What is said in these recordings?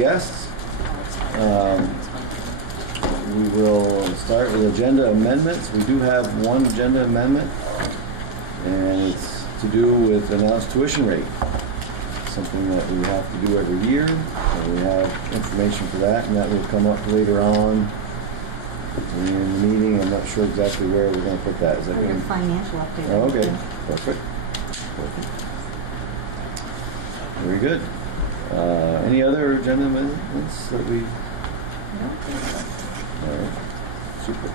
guests. We will start with agenda amendments. We do have one agenda amendment, and it's to do with announced tuition rate. Something that we have to do every year, and we have information for that, and that will come up later on in the meeting. I'm not sure exactly where we're going to put that. Is that Your financial update. Oh, okay, perfect. Very good. Any other agenda amendments that we? All right, super.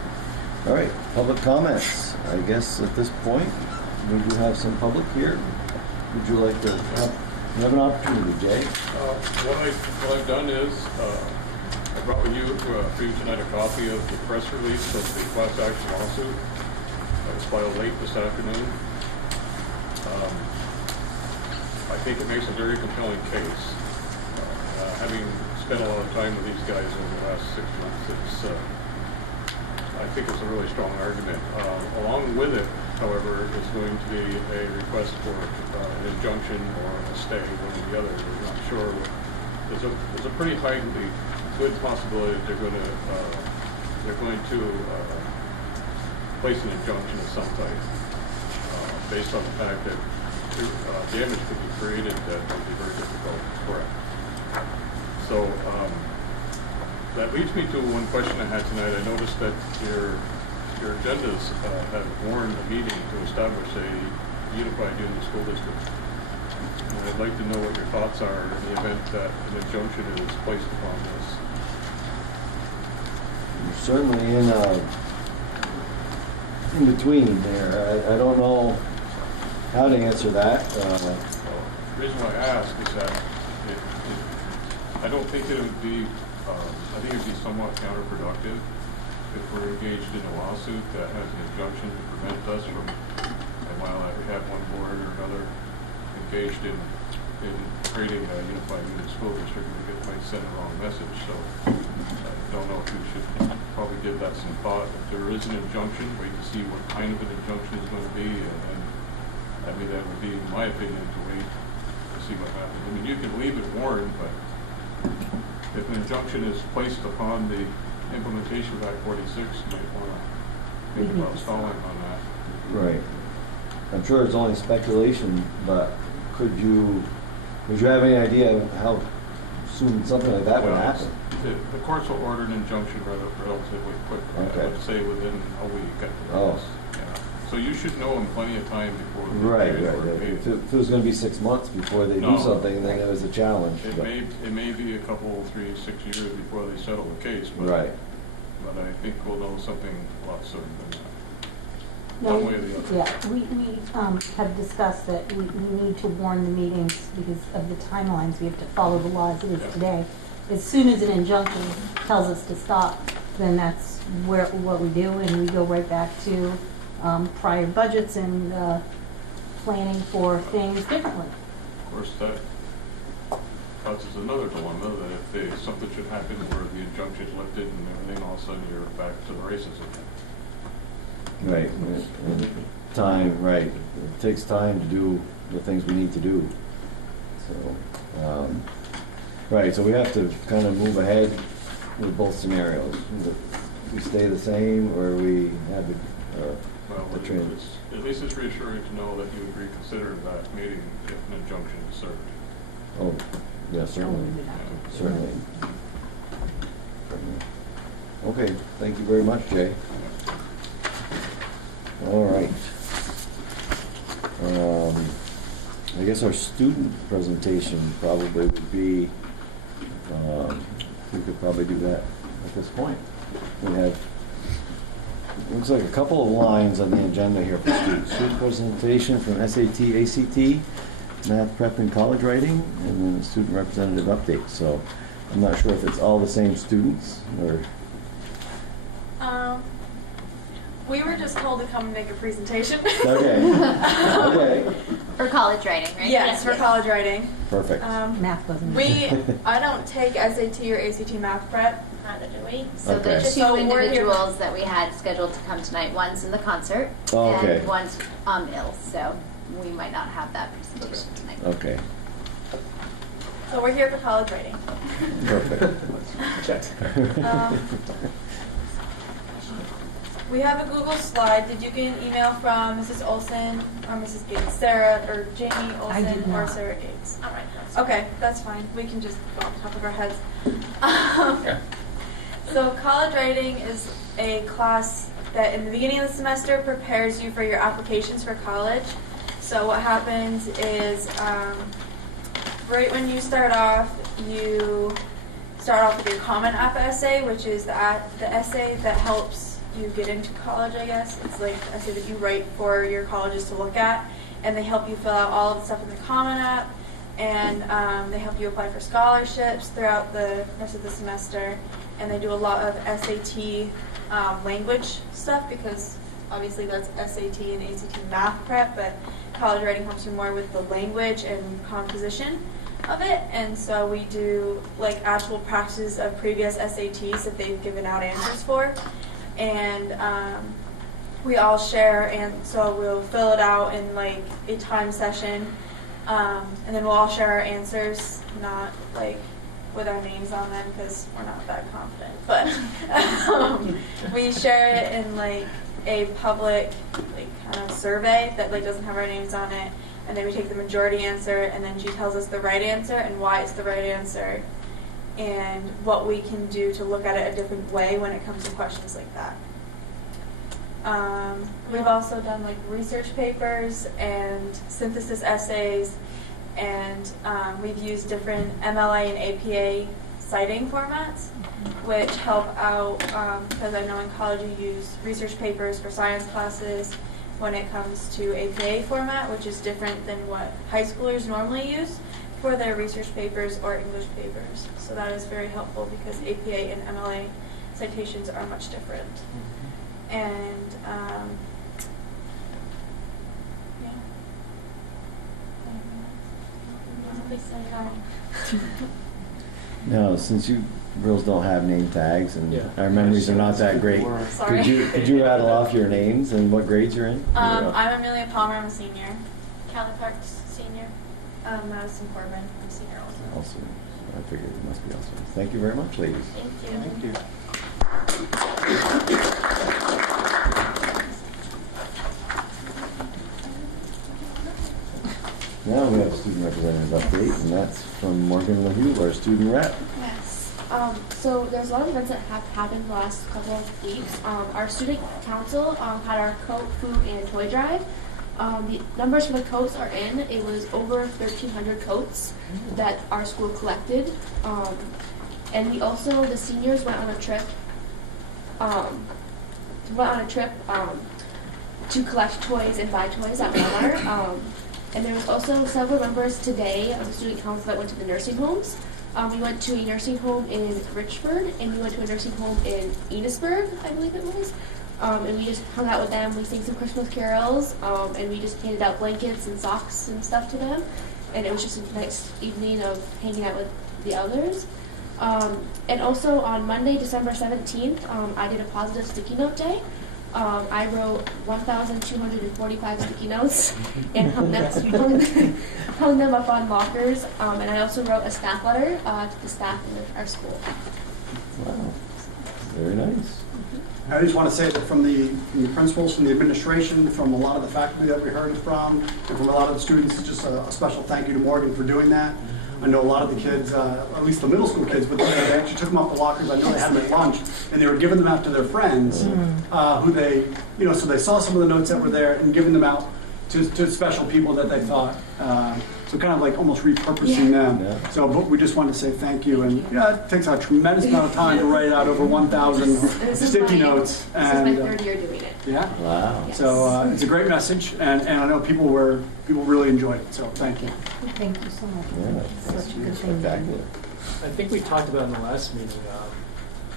All right, public comments. I guess at this point we do have some public here. Would you like to have an opportunity, Jay? What I've done is I brought with you for you tonight a copy of the press release of the class action lawsuit that was filed late this afternoon. I think it makes a very compelling case. Having spent a lot of time with these guys over the last 6 months, I think it's a really strong argument. Along with it, however, is going to be a request for an injunction or a stay, one or the other. We're not sure. There's a pretty highly good possibility that they're going to place an injunction of some type, based on the fact that damage could be created that would be very difficult to correct. So that leads me to one question I had tonight. I noticed that your agendas have warned a meeting to establish a unified union school district. And I'd like to know what your thoughts are in the event that an injunction is placed upon this. You're certainly in between there. I don't know how to answer that. The reason why I ask is that I don't think it would be, I think it would be somewhat counterproductive if we're engaged in a lawsuit that has an injunction to prevent us from, and while we have one board or another engaged in creating a unified unit school district, it might send the wrong message. So I don't know if we should probably give that some thought. If there is an injunction, wait to see what kind of an injunction is going to be, and then that would be, in my opinion, to wait to see what happens. I mean, you can leave it warned, but if an injunction is placed upon the implementation of Act 46, you might want to think about stalling on that. Right. I'm sure it's only speculation, but would you have any idea of how soon something like that would happen? The courts will order an injunction relatively quickly. Okay. I would say within a week at the latest. Yeah. So you should know in plenty of time before the Right. If If it was going to be 6 months before they do something, then it was a challenge. It may be a couple, 3, 6 years before they settle the case. But, right. But I think we'll know something a lot sooner than that. No, One way or the other. yeah, we have discussed that we need to warn the meetings because of the timelines. We have to follow the law as it is today. As soon as an injunction tells us to stop, then that's what we do, and we go right back to prior budgets and planning for things differently. Of course, that causes another dilemma that if something should happen where the injunction is lifted and everything, all of a sudden you're back to the races again. Right. And time, right. It takes time to do the things we need to do. So, right, so we have to kind of move ahead with both scenarios. We stay the same, or we have the trend. At least it's reassuring to know that you would reconsider that meeting if an injunction is served. Oh, yeah, certainly. Certainly. Okay, thank you very much, Jay. All right. I guess our student presentation probably would be, we could probably do that at this point. We have, looks like a couple of lines on the agenda here for students. Student presentation from SAT, ACT, math prep and college writing, and then a student representative update. So I'm not sure if it's all the same students or... We were just told to come and make a presentation. Okay. Okay. For college writing, right? Yes, for college writing. Perfect. Math wasn't. I don't take SAT or ACT math prep. Neither do we. So Okay. the two So we're here- individuals that we had scheduled to come tonight, one's in the concert Okay. and one's ill, so we might not have that presentation tonight. Okay. So we're here for college writing. Perfect. Check. We have a Google slide. Did you get an email from Mrs. Olson or Mrs. Gates? Sarah or Jamie I Olson did or not. Sarah Gates? All right. Okay, that's fine. We can just go off the top of our heads. So college writing is a class that in the beginning of the semester prepares you for your applications for college. So what happens is right when you start off, you start off with your Common App essay, which is the essay that helps you get into college, I guess. It's like the essay that you write for your colleges to look at, and they help you fill out all of the stuff in the Common App, and they help you apply for scholarships throughout the rest of the semester, and they do a lot of SAT language stuff because obviously that's SAT and ACT math prep, but college writing helps you more with the language and composition of it, and so we do like actual practices of previous SATs that they've given out answers for, and we all share, and so we'll fill it out in like a time session, and then we'll all share our answers, not like with our names on them because we're not that confident, but we share it in like a public like kind of survey that like doesn't have our names on it, and then we take the majority answer, and then she tells us the right answer and why it's the right answer and what we can do to look at it a different way when it comes to questions like that. We've also done like research papers and synthesis essays, and we've used different MLA and APA citing formats, which help out because I know in college you use research papers for science classes when it comes to APA format, which is different than what high schoolers normally use for their research papers or English papers. So that is very helpful because APA and MLA citations are much different. And Now, since you girls don't have name tags and Yeah. our memories are not that great, Sorry. could you rattle off your names and what grades you're in? I'm Amelia Palmer, I'm a senior. Callie Parks, senior. Madison Corbin, I'm a senior also. Also, I figured it must be also. Thank you very much, ladies. Thank you. Thank you. Now we have a student representative update, and that's from Morgan LaHue, our student rep. Yes. So there's a lot of events that have happened the last couple of weeks. Our student council had our coat, food, and toy drive. The numbers for the coats are in. It was over 1,300 coats that our school collected. And we also, the seniors went on a trip. To collect toys and buy toys at Walmart. And there was also several members today of the student council that went to the nursing homes. We went to a nursing home in Richford, and we went to a nursing home in Enosburg, I believe it was. And we just hung out with them. We sang some Christmas carols, and we just handed out blankets and socks and stuff to them. And it was just a nice evening of hanging out with the elders. And also on Monday, December 17th, I did a positive sticky note day. I wrote 1,245 sticky notes and hung them up on lockers. And I also wrote a staff letter to the staff in our school. Wow, very nice. I just want to say that from the principals, from the administration, from a lot of the faculty that we heard from, and from a lot of the students, it's just a special thank you to Morgan for doing that. I know a lot of the kids, at least the middle school kids, but they actually took them off the lockers. I know they had them at lunch, and they were giving them out to their friends, who they, so they saw some of the notes that were there and giving them out to special people that they thought. So kind of like almost repurposing them. Yeah. So, but we just wanted to say thank you. And yeah, it takes a tremendous amount of time to write out over 1,000 sticky notes. This And is my third year doing it. yeah. Wow. Yes. So it's a great message, and I know people really enjoyed it. So thank you. Thank you so much. Yeah, It's such a good thing. spectacular. I think we talked about in the last meeting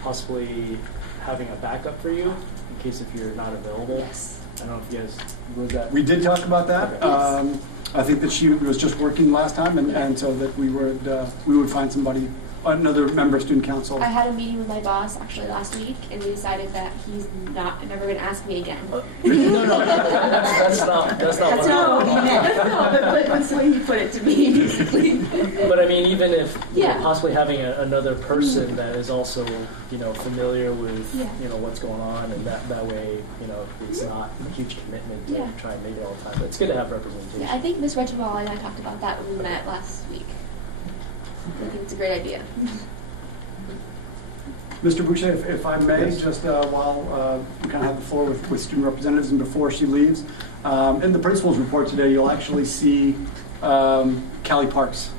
possibly having a backup for you in case if you're not available. Yes. I don't know if you guys was that. We did talk about that. Okay. I think that she was just working last time, and so that we would find somebody, another member of student council. I had a meeting with my boss actually last week, and we decided that he's never going to ask me again. No, that's not That's not what we meant. No, but That's the way he put it to me, basically. But I mean, even if Yeah. possibly having another person that is also familiar with Yeah. what's going on, and that way it's not a huge commitment to Yeah. try and make it all the time. But it's good to have representation. Yeah, I think Miss Reginald and I talked about that when we met last week. I think it's a great idea. Mr. Boucher, if I may, just while we kind of have the floor with student representatives and before she leaves, in the principal's report today, you'll actually see Callie Parks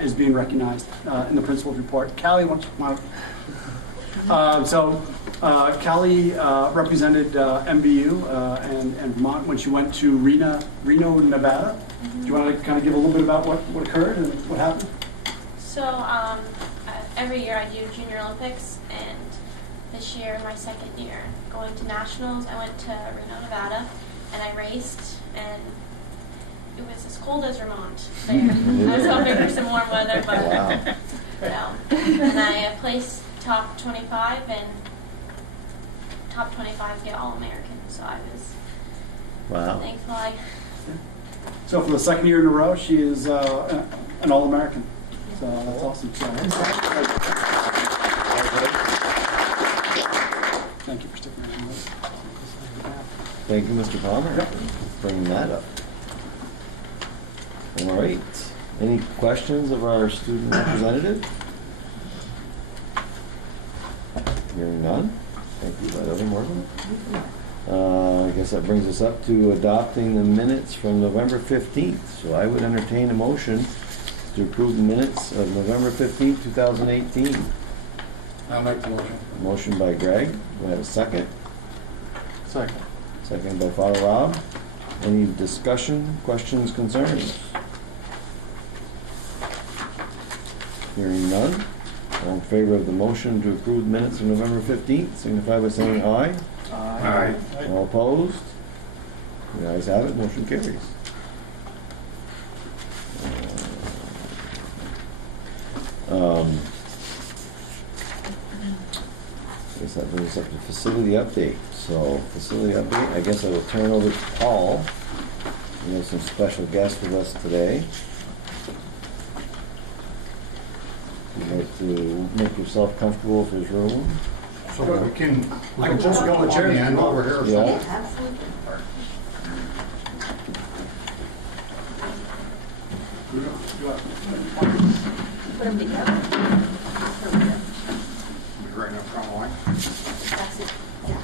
is being recognized in the principal's report. Callie, why don't you so Callie represented MVU and Vermont when she went to Reno, Nevada. Do you want to kind of give a little bit about what occurred and what happened? So every year I do Junior Olympics, and this year, my second year, going to nationals, I went to Reno, Nevada, and I raced, and it was as cold as Vermont there. I was hoping for some warm weather, but Wow. no. And I placed top 25, and top 25 get All-American, so I was Wow. thankful. So for the second year in a row, she is an All-American. So that's awesome. So, thank you for sticking around with us. Thank you, Mr. Palmer, Yep. for bringing that up. All right. Any questions of our student representative? Hearing none. Thank you, Dr. Morgan. I guess that brings us up to adopting the minutes from November 15th. So I would entertain a motion to approve the minutes of November 15th, 2018. I'll make the motion. Motion by Greg. Do I have a second? Second. Second by Father Rob. Any discussion, questions, concerns? Hearing none. All in favor of the motion to approve the minutes of November 15th, signify by saying aye. Aye. All opposed? The ayes have it, motion carries. I guess that brings us up to facility update. So facility update, I guess I will turn over to Paul. We have some special guests with us today. You'd like to make yourself comfortable for his room? So we can, I can just go on the end over here or Yeah. something. Absolutely. Put them together. Be right in the front line. That's it. Yeah.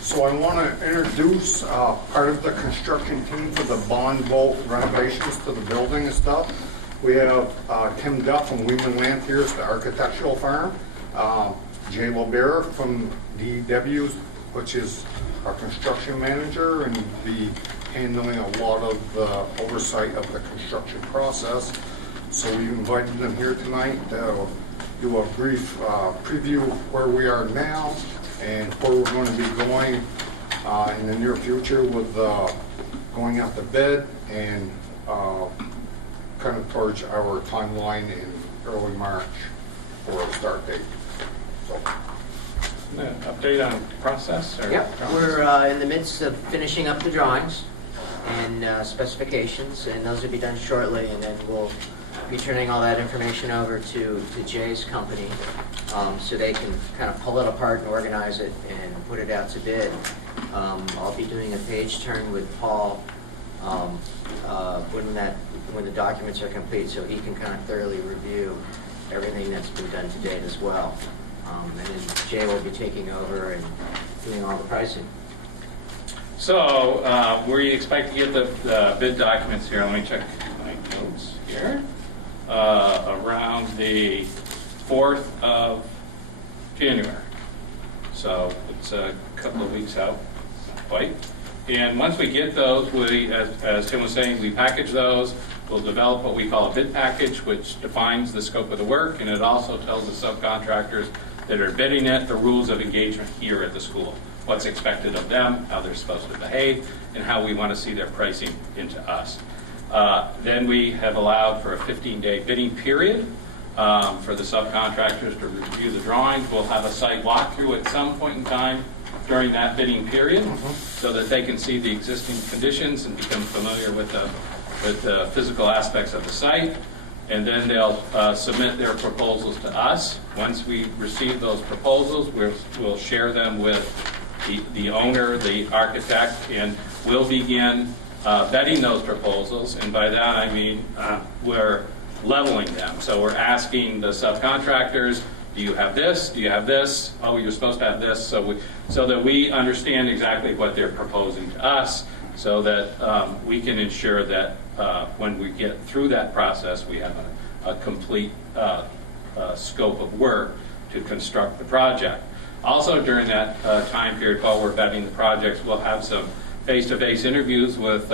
So I want to introduce part of the construction team for the bond vault renovations to the building and stuff. We have Tim Duff from Weeman Lantiers, the architectural firm. Jay Lobera from DW's, which is our construction manager and be handling a lot of the oversight of the construction process. So we invited them here tonight to do a brief preview of where we are now and where we're going to be going in the near future with going out to bid and kind of towards our timeline in early March for a start date. So, Update on process? Or Yep, drawings? we're in the midst of finishing up the drawings and specifications, and those will be done shortly, and then we'll be turning all that information over to Jay's company so they can kind of pull it apart and organize it and put it out to bid. I'll be doing a page turn with Paul when the documents are complete, so he can kind of thoroughly review everything that's been done to date as well. And then Jay will be taking over and doing all the pricing. So, we expect to get the bid documents here. Let me check my notes here. Around the 4th of January. So it's a couple of weeks out, not quite. And once we get those, we, as Tim was saying, we package those. We'll develop what we call a bid package, which defines the scope of the work, and it also tells the subcontractors that are bidding it the rules of engagement here at the school, what's expected of them, how they're supposed to behave, and how we want to see their pricing into us. Then we have allowed for a 15-day bidding period for the subcontractors to review the drawings. We'll have a site walkthrough at some point in time during that bidding period so that they can see the existing conditions and become familiar with the physical aspects of the site. And then they'll submit their proposals to us. Once we receive those proposals, we'll share them with the owner, the architect, and we'll begin vetting those proposals. And by that I mean we're leveling them. So we're asking the subcontractors, do you have this? Do you have this? Oh, you're supposed to have this. So that we understand exactly what they're proposing to us, so that we can ensure that when we get through that process, we have a complete scope of work to construct the project. Also, during that time period, while we're vetting the projects, we'll have some face-to-face interviews with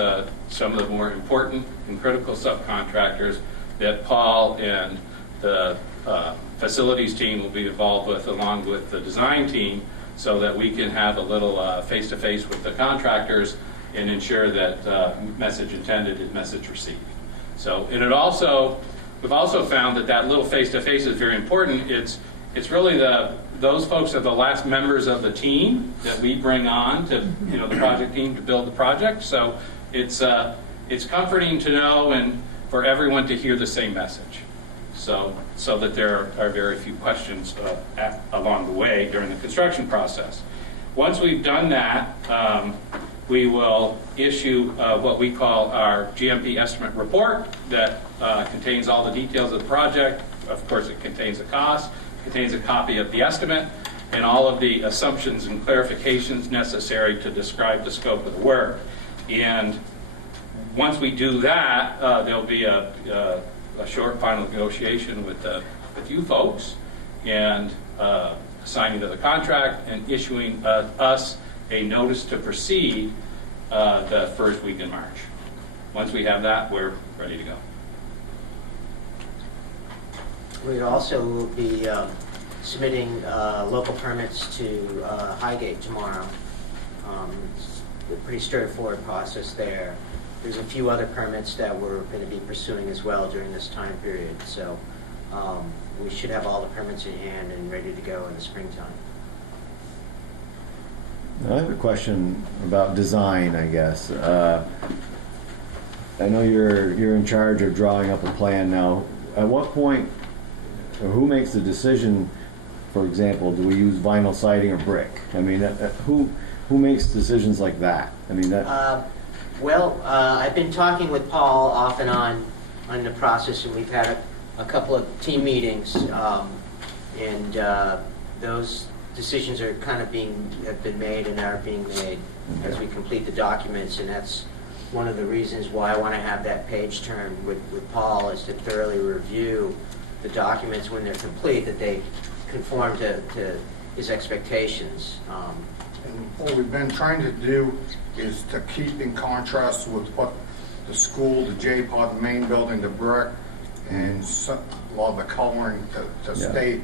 some of the more important and critical subcontractors that Paul and the facilities team will be involved with, along with the design team, so that we can have a little face-to-face with the contractors and ensure that message intended is message received. So, and we've also found that little face-to-face is very important. It's really those folks are the last members of the team that we bring on to, the project team to build the project. So it's comforting to know and for everyone to hear the same message. So that there are very few questions along the way during the construction process. Once we've done that, we will issue what we call our GMP estimate report that contains all the details of the project. Of course, it contains the cost, contains a copy of the estimate, and all of the assumptions and clarifications necessary to describe the scope of the work. And once we do that, there'll be a short final negotiation with you folks, and signing of the contract and issuing us a notice to proceed the first week in March. Once we have that, we're ready to go. We also will be submitting local permits to Highgate tomorrow. It's a pretty straightforward process there. There's a few other permits that we're going to be pursuing as well during this time period. So we should have all the permits in hand and ready to go in the springtime. I have a question about design, I guess. I know you're in charge of drawing up a plan now. At what point, or who makes the decision, for example, do we use vinyl siding or brick? I mean, who makes decisions like that? I mean, I've been talking with Paul off and on the process, and we've had a couple of team meetings, and those decisions are kind of have been made and are being made as we complete the documents, and that's one of the reasons why I want to have that page turn with Paul, is to thoroughly review the documents when they're complete, that they conform to his expectations. And what we've been trying to do is to keep in contrast with what the school, the J-Pod, the main building, the brick, and a lot of the coloring to stay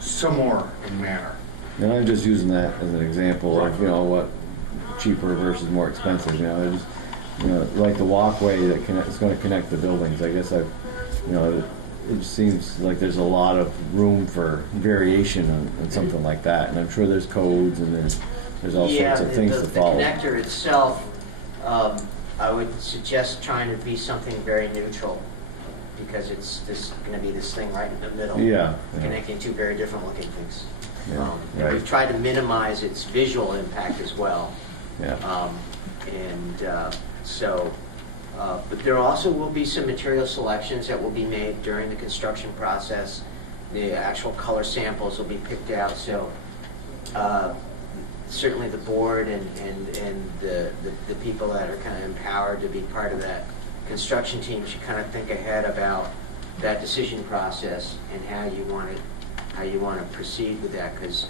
similar in manner. And I'm just using that as an example of, what cheaper versus more expensive. Like the walkway that is going to connect the buildings. I guess it seems like there's a lot of room for variation on something like that. And I'm sure there's codes and there's all sorts of things to follow. The connector itself, I would suggest trying to be something very neutral, because it's going to be this thing right in the middle, connecting two very different looking things. And we've tried to minimize its visual impact as well. But there also will be some material selections that will be made during the construction process. The actual color samples will be picked out. So certainly the board and the people that are kind of empowered to be part of that construction team should kind of think ahead about that decision process and how you want to proceed with that, because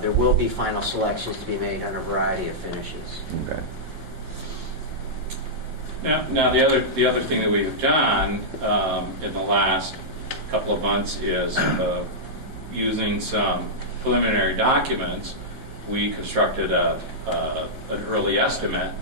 there will be final selections to be made on a variety of finishes. Okay. Now the other thing that we've done in the last couple of months is using some preliminary documents. We constructed an early estimate,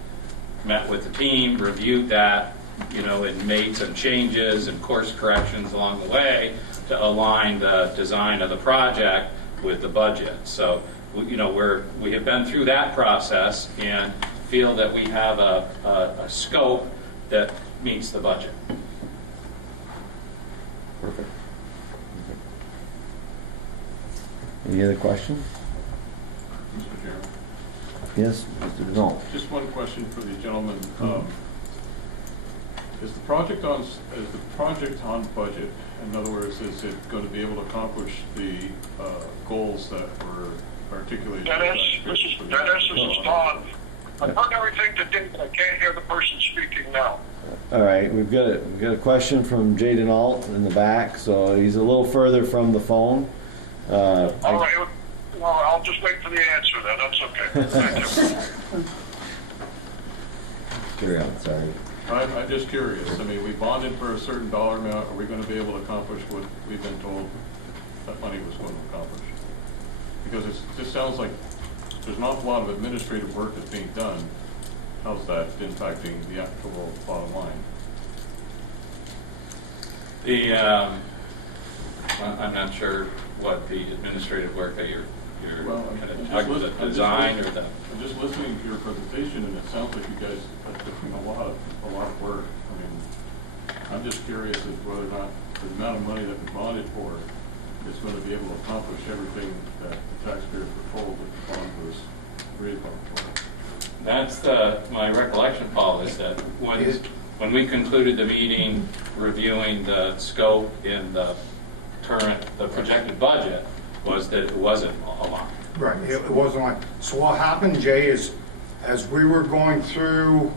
met with the team, reviewed that, and made some changes and course corrections along the way to align the design of the project with the budget. So, we have been through that process and feel that we have a scope that meets the budget. Perfect. Any other questions? Mr. Chairman. Yes, Mr. Denault. Just one question for the gentleman. Is the project on budget? In other words, is it going to be able to accomplish the goals that were articulated? This is Don. I've heard everything today, but I can't hear the person speaking now. All right, we've got a question from Jay Denault in the back, so he's a little further from the phone. All right. Well, I'll just wait for the answer then. That's okay. Thank you. Carry on, sorry. I'm just curious. I mean, we bonded for a certain dollar amount. Are we going to be able to accomplish what we've been told that money was going to accomplish? Because it just sounds like there's an awful lot of administrative work that's being done. How's that impacting the actual bottom line? I'm not sure what the administrative work that you're Well, kind of talking about, the design or the... I'm just listening to your presentation, and it sounds like you guys are doing a lot of work. I mean, I'm just curious as to whether or not the amount of money that we bonded for is going to be able to accomplish everything that the taxpayers were told that the bond was raised for. That's my recollection, Paul, is that when we concluded the meeting reviewing the scope in the projected budget, was that it wasn't a lot. Right, it wasn't like, so what happened, Jay, is as we were going through,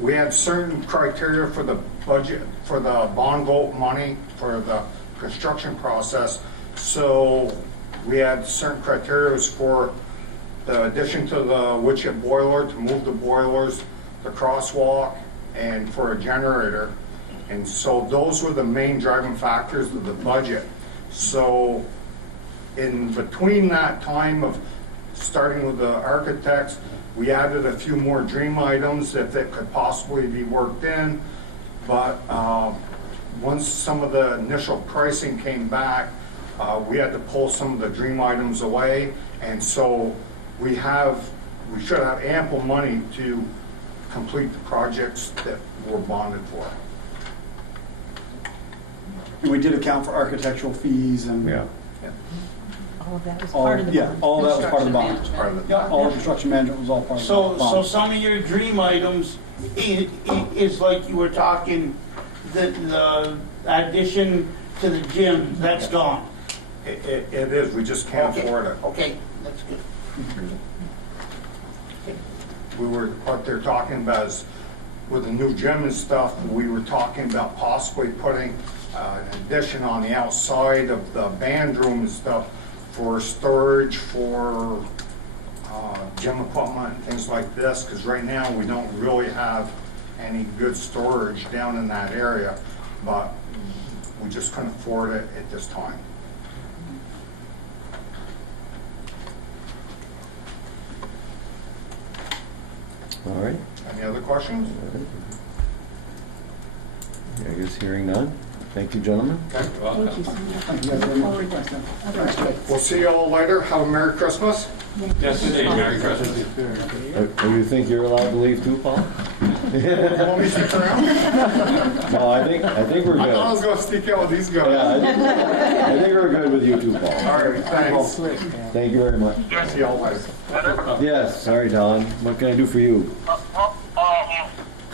we had certain criteria for the budget, for the bond vote money, for the construction process. So we had certain criteria for the addition to the woodchip boiler, to move the boilers, the crosswalk, and for a generator. And so those were the main driving factors of the budget. So in between that time of starting with the architects, we added a few more dream items if it could possibly be worked in. But once some of the initial pricing came back, we had to pull some of the dream items away. And so we should have ample money to complete the projects that were bonded for. And we did account for architectural fees and. Yeah. All of that was part of the bond. All of that was part of the bond. Yeah, all the construction management was all part of the bond. So some of your dream items is like you were talking, the addition to the gym, that's gone. It is, we just can't afford it. Okay, that's good. What they're talking about is with the new gym and stuff, we were talking about possibly putting an addition on the outside of the band room and stuff for storage for gym equipment and things like this, because right now we don't really have any good storage down in that area, but we just couldn't afford it at this time. All right. Any other questions? I guess hearing none. Thank you, gentlemen. Okay. You're welcome. Thank you so much. Thank you guys very much. Okay. We'll see you all later. Have a Merry Christmas. Yes, indeed. Merry Christmas. You think you're allowed to leave too, Paul? Want me to stick around? No, I think we're I thought I was good. going to sneak out with these guys. Yeah, I think we're good with you too, Paul. All right, thanks. Thank you very much. See y'all later. Yes, sorry, Don. What can I do for you?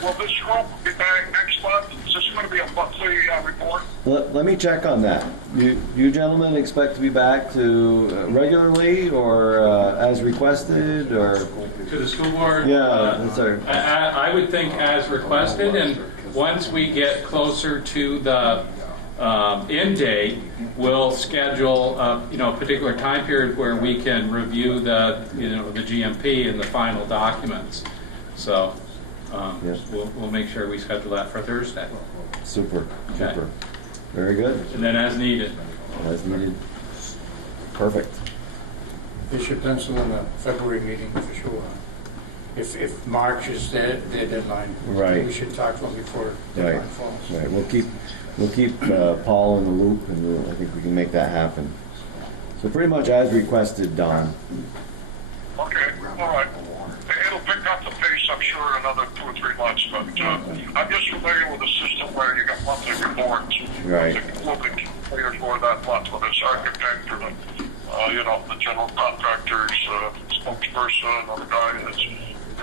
Will this group be back next month? Is this going to be a monthly report? Let me check on that. You gentlemen expect to be back to regularly or as requested or? To the school board? Yeah, that's our. I would think as requested, and once we get closer to the end date, we'll schedule a particular time period where we can review the the GMP and the final documents. So Yes. we'll make sure we schedule that for Thursday. Super, Okay. super. Very good. And then as needed. As needed. Perfect. They should pencil in a February meeting for sure. if March is their deadline. Right. We should talk to them before Right. deadline falls. Right, we'll keep Paul in the loop, and I think we can make that happen. So pretty much as requested, Don. Okay, all right. It'll pick up the pace, I'm sure, in another 2 or 3 months, but I'm just familiar with the system where you got monthly reports. Right. Looking clear for that month, whether it's architect or the general contractors, spokesperson, or the guy that's,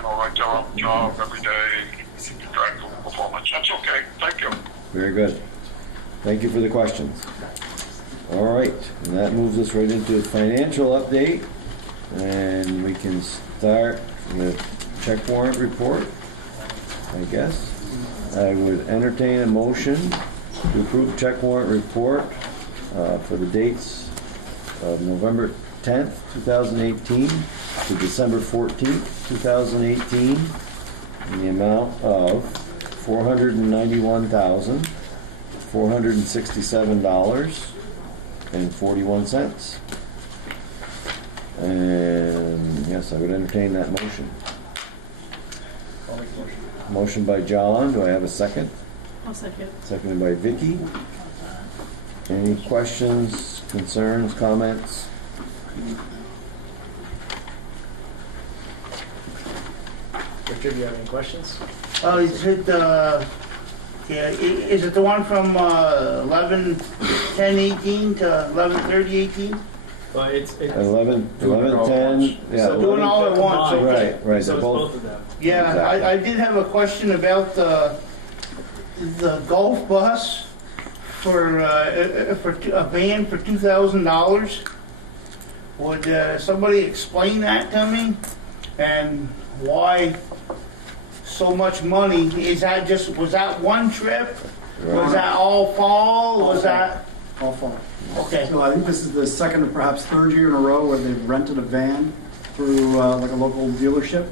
right there on the job every day, keeping track of performance. That's okay. Thank you. Very good. Thank you for the questions. All right, and that moves us right into the financial update, and we can start with check warrant report, I guess. I would entertain a motion to approve check warrant report for the dates of November 10th, 2018 to December 14th, 2018 in the amount of $491,467.41. And yes, I would entertain that motion. I'll make a motion. Motion by John, do I have a second? I'll second. Seconded by Vicky. Any questions, concerns, comments? Richard, do you have any questions? Is it, is it the one from 11/10/18 to 11/30/18? Well, it's 11:10, yeah. So doing all at once, okay. Right, So they're it's both, both of them. Yeah, Exactly. I did have a question about the golf bus for a van for $2,000. Would somebody explain that to me? And why so much money? Was that one trip? Was that all fall? Was that? All fall. Okay. So I think this is the second or perhaps third year in a row where they've rented a van through like a local dealership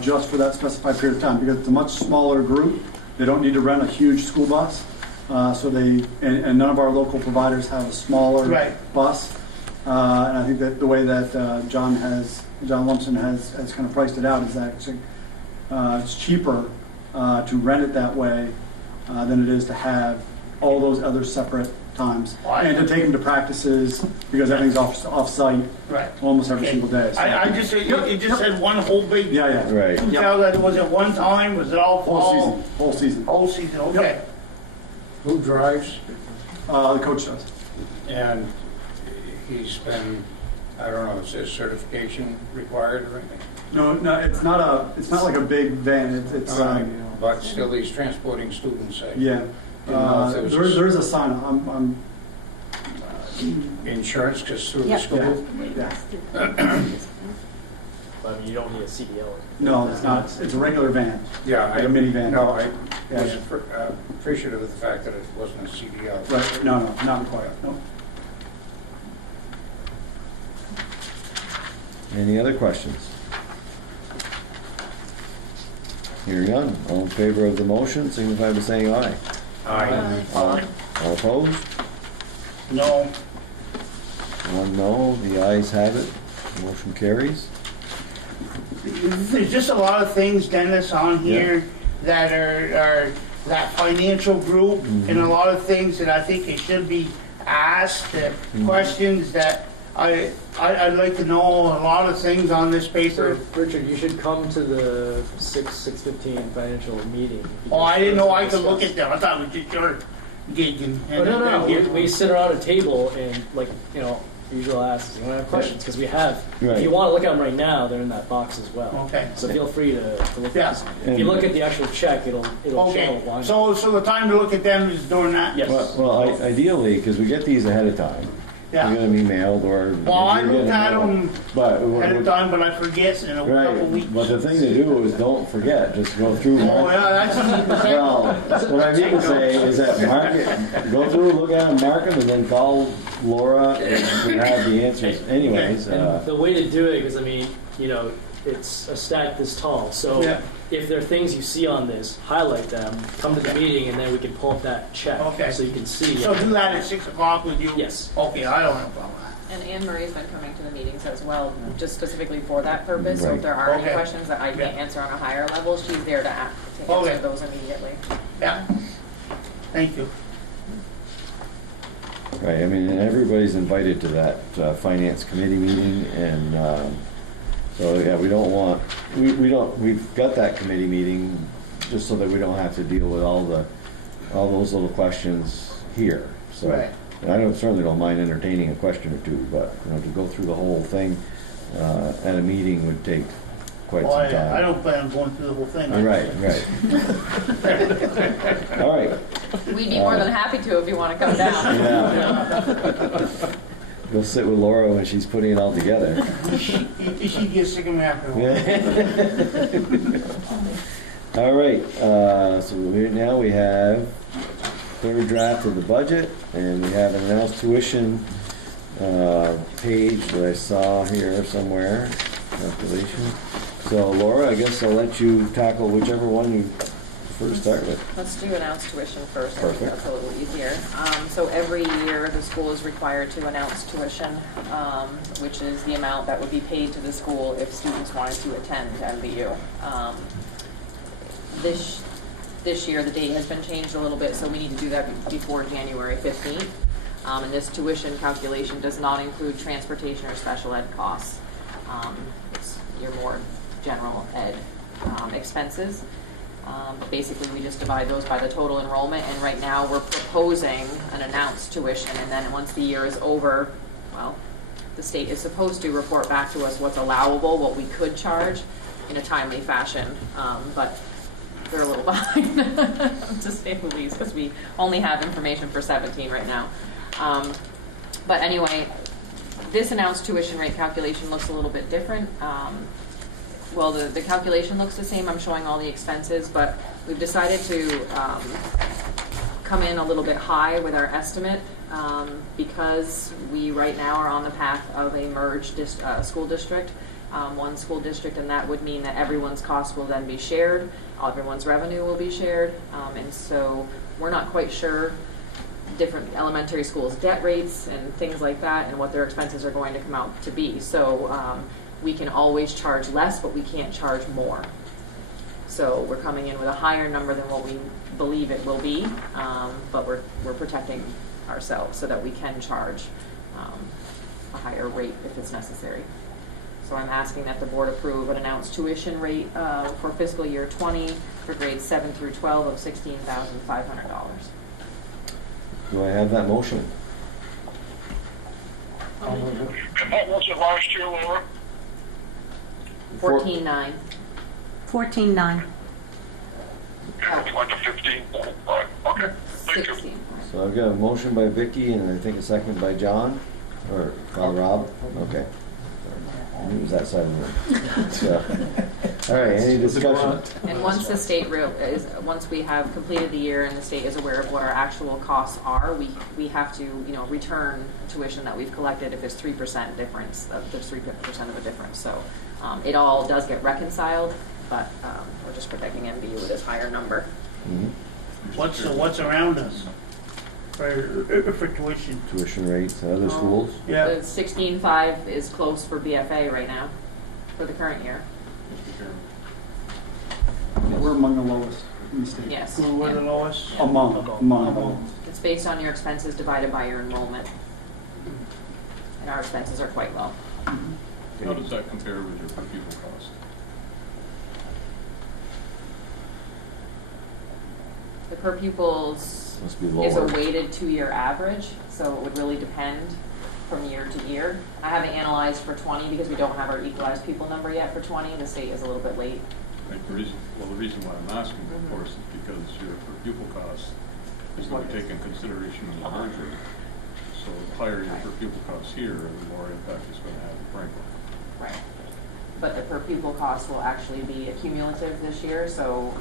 just for that specified period of time, because it's a much smaller group. They don't need to rent a huge school bus. And none of our local providers have a smaller bus. And I think that the way that John Lumpson has kind of priced it out is that it's cheaper to rent it that way than it is to have all those other separate times, and to take them to practices, because everything's off-site almost every single day. So I just it just said one whole big. Yeah. right. 2,000. Was it one time? Was it all fall? Whole season. Whole season. Okay. Who drives? The coach does. And he's been, I don't know, is his certification required or anything? No, it's not like a big van. It's All right, but still he's transporting students, eh? yeah. There's a sign. I'm Insurance just through the Yep. school? yeah. But I mean, you don't need a CDL. No, it's not. It's a regular van. Yeah. Like a minivan. No, I Yeah. was appreciative of the fact that it wasn't a CDL. Right. No, not required. No. Any other questions? Hearing none, all in favor of the motion, signify by saying aye. Aye. All opposed? No. One no, the ayes have it, motion carries. There's just a lot of things, Dennis, on here that are that financial group, and a lot of things that I think it should be asked, questions that I'd like to know a lot of things on this paper. Richard, you should come to the 6:15 financial meeting. Oh, I didn't know I could look at them. I thought we just your gigging. Oh, no. We sit around a table and, usual asks, you want to have questions, because we have. Right. If you want to look at them right now, they're in that box as well. Okay. So feel free to look Yeah. at them. If you look at the actual check, it'll show Okay. line. So the time to look at them is during that? Yes. Well, ideally, because we get these ahead of time, you Yeah. get them emailed or. Well, I looked at them But, at a time, but I forget in a couple right, weeks. but the thing to do is don't forget, just go through. Oh, yeah, that's Well, what I mean to say is that mark it, go through, look at them, mark them, and then call Laura and we have the answers anyways. And the way to do it, because it's a stack this tall. So if there are things you see on this, highlight them, come to the meeting, and then we can pull up that check. Okay. So you can see. So do that at 6 o'clock with you? Yes. Okay, I don't have a problem with And Anne Marie's been coming to the meetings as well, just specifically for that purpose. So Right. if there are any Okay. questions that I can't Yeah. answer on a higher level, she's there to answer Okay. those immediately. Yeah. Thank you. Right, I mean, and everybody's invited to that finance committee meeting, and so, yeah, we don't want, we've got that committee meeting just so that we don't have to deal with all those little questions here, so. Right. And I certainly don't mind entertaining a question or two, but, to go through the whole thing at a meeting would take quite Well, some time. I don't plan on going through the whole thing. Right. All right. We'd be more than happy to if you want to come down. Yeah. Go sit with Laura when she's putting it all together. She gets sick of me after a while. All right, so now we have third draft of the budget, and we have an announced tuition page that I saw here somewhere, calculation. So Laura, I guess I'll let you tackle whichever one you prefer to start with. Let's do announced tuition first. I think Perfect. that's a little easier. So every year, the school is required to announce tuition, which is the amount that would be paid to the school if students wanted to attend MVU. This year, the date has been changed a little bit, so we need to do that before January 15th. And this tuition calculation does not include transportation or special ed costs. It's your more general ed expenses. Basically, we just divide those by the total enrollment, and right now we're proposing an announced tuition, and then once the year is over, well, the state is supposed to report back to us what's allowable, what we could charge in a timely fashion, but they're a little behind, to say the least, because we only have information for 17 right now. But anyway, this announced tuition rate calculation looks a little bit different. Well, the calculation looks the same. I'm showing all the expenses, but we've decided to come in a little bit high with our estimate because we right now are on the path of a merged school district, one school district, and that would mean that everyone's costs will then be shared, everyone's revenue will be shared, and so we're not quite sure different elementary schools' debt rates and things like that and what their expenses are going to come out to be. So we can always charge less, but we can't charge more. So we're coming in with a higher number than what we believe it will be, but we're protecting ourselves so that we can charge a higher rate if it's necessary. So I'm asking that the board approve an announced tuition rate for fiscal year 20 for grades 7 through 12 of $16,500. Do I have that motion? And what was it last year, Laura? 14.9. 14.9. Yeah, it's like a 15. Right. Okay. Thank you. 16. So I've got a motion by Vicky and I think a second by John, or Rob. Okay. I knew it was that side of the room. So, all right, any discussion? And once the state once we have completed the year and the state is aware of what our actual costs are, we have to return tuition that we've collected if there's 3% difference. There's 3% of a difference. So it all does get reconciled, but we're just protecting MVU with this higher number. Mm-hmm. What's around us for tuition? Tuition rates, other schools? Yeah. The 16.5 is close for BFA right now for the current year. We're among the lowest in the state. Yes. We're the lowest? Among the lowest. It's based on your expenses divided by your enrollment. And our expenses are quite low. How does that compare with your per pupil cost? The per pupils Must be is a lower. weighted 2-year average, so it would really depend from year to year. I haven't analyzed for 20 because we don't have our equalized pupil number yet for 20. The state is a little bit late. Right, the reason why I'm asking, of course, is because your per pupil cost is going to take in consideration of the merger. So the higher your per pupil costs here, the more impact it's going to have in Franklin. Right. But the per pupil cost will actually be accumulative this year, so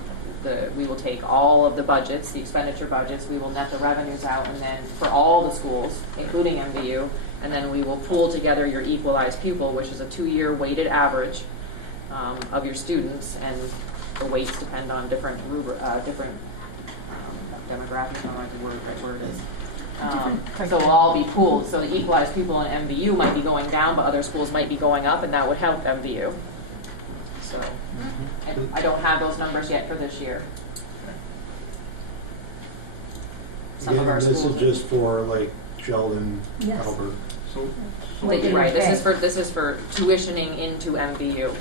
we will take all of the budgets, the expenditure budgets, we will net the revenues out, and then for all the schools, including MVU, and then we will pool together your equalized pupil, which is a 2-year weighted average of your students, and the weights depend on different demographics, I don't know what the right word is. So it'll all be pooled. So the equalized people in MVU might be going down, but other schools might be going up, and that would help MVU. So I don't have those numbers yet for this year. Some of our This schools. is just for like Sheldon, Yes. Albert. So Right. This is for tuitioning into MVU.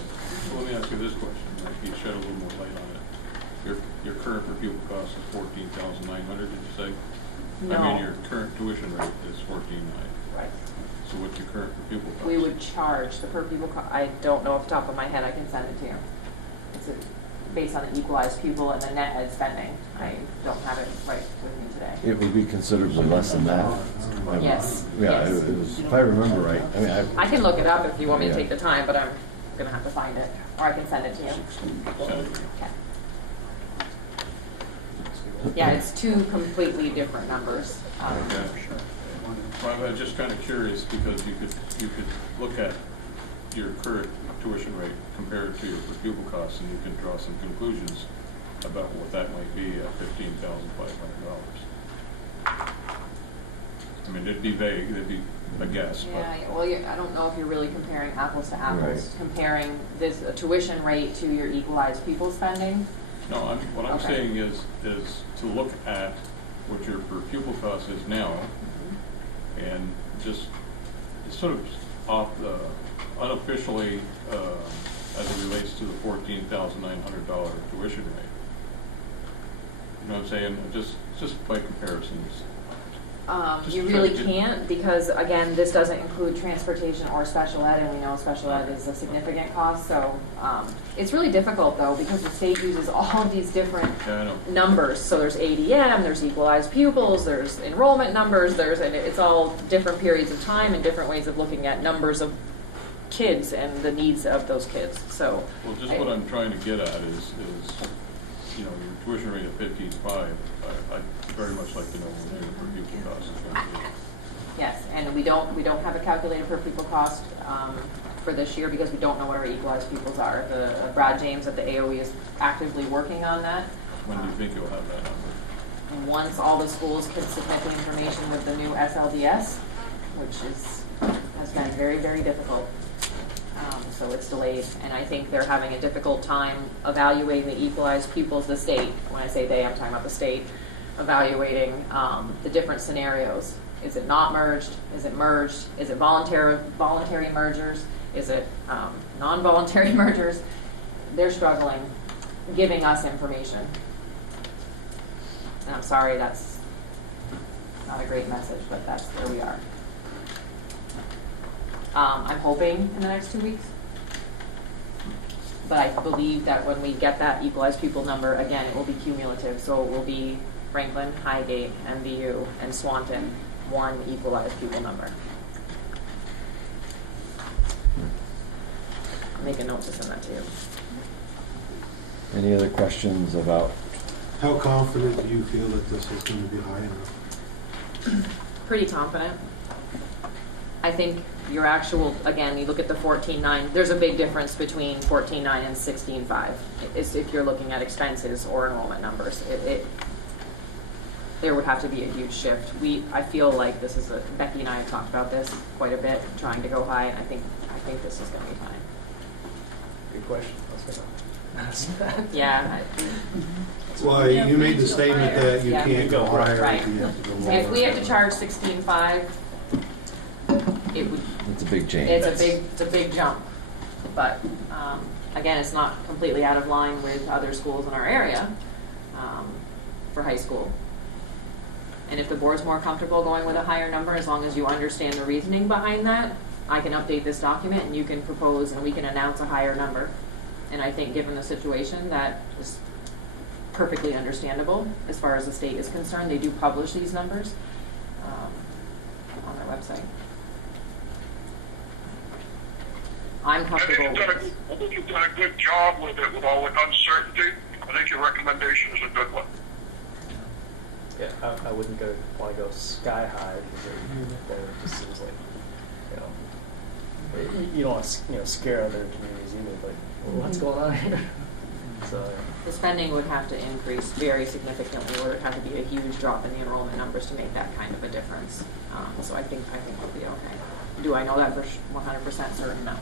let me ask you this question, maybe shed a little more light on it. Your current per pupil cost is 14,900, did you say? No. I mean, your current tuition rate is 14,900. Right. So what's your current per pupil cost? We would charge the per pupil. I don't know off the top of my head. I can send it to you. It's based on the equalized pupil and the net ed spending. I don't have it right with me today. It would be considerably less than that. Yes. Yeah, Yes. it was, if I remember right. I mean, I can look it up if you want me to Yeah. take the time, but I'm gonna have to find it, or I can send it to you. Okay. Yeah, it's two completely different numbers. Okay. Well, I'm just kind of curious because you could look at your current tuition rate compared to your per pupil costs, and you can draw some conclusions about what that might be at $15,500. I mean, it'd be vague, it'd be a guess, but. Yeah, well, I don't know if you're really comparing apples to apples, Right. comparing this tuition rate to your equalized pupil spending. No, what I'm Okay. saying is to look at what your per pupil cost is now, and just sort of unofficially, as it relates to the $14,900 tuition rate. You know what I'm saying? Just by comparisons. Just You really try to- can't, because again, this doesn't include transportation or special ed, and we know special ed is a significant cost, so it's really difficult though, because the state uses all of these different Yeah, I know. numbers. So there's ADM, there's equalized pupils, there's enrollment numbers, and it's all different periods of time and different ways of looking at numbers of kids and the needs of those kids. So Well, just what I'm trying to get at is you know, your tuition rate of 15.5, I'd very much like to know what your per pupil cost is going to be. yes, and we don't have a calculated per pupil cost for this year because we don't know what our equalized pupils are. The Brad James at the AOE is actively working on that. When do you think you'll have that number? Once all the schools can submit the information with the new SLDS, which has been very, very difficult. So it's delayed, and I think they're having a difficult time evaluating the equalized pupils, the state. When I say they, I'm talking about the state, evaluating the different scenarios. Is it not merged? Is it merged? Is it voluntary mergers? Is it non-voluntary mergers? They're struggling giving us information. And I'm sorry, that's not a great message, but that's where we are. I'm hoping in the next 2 weeks. But I believe that when we get that equalized pupil number, again, it will be cumulative. So it will be Franklin, Highgate, MVU, and Swanton, one equalized pupil number. I'll make a note to send that to you. Any other questions How confident do you feel that this is going to be high enough? Pretty confident. I think your actual, again, you look at the 14.9, there's a big difference between 14.9 and 16.5. It's if you're looking at expenses or enrollment numbers. There would have to be a huge shift. I feel like this is Becky and I have talked about this quite a bit, trying to go high, and I think this is going to be fine. Good question. Yeah. Well, you made the statement that you Yeah. can't go higher. Right. You have to go lower. If we have to charge 16.5, it would. It's a big change. It's a big jump, but again, it's not completely out of line with other schools in our area for high school. And if the board's more comfortable going with a higher number, as long as you understand the reasoning behind that, I can update this document and you can propose and we can announce a higher number. And I think given the situation, that is perfectly understandable as far as the state is concerned. They do publish these numbers on their website. I'm comfortable with. I think you've done a good job with it, with all the uncertainty. I think your recommendation is a good one. Yeah, I wouldn't want to go sky high because it just seems like, you don't want to scare other communities either. Like, well, what's going on here? So. The spending would have to increase very significantly, or there'd have to be a huge drop in the enrollment numbers to make that kind of a difference. So I think we'll be okay. Do I know that for 100% certain? No.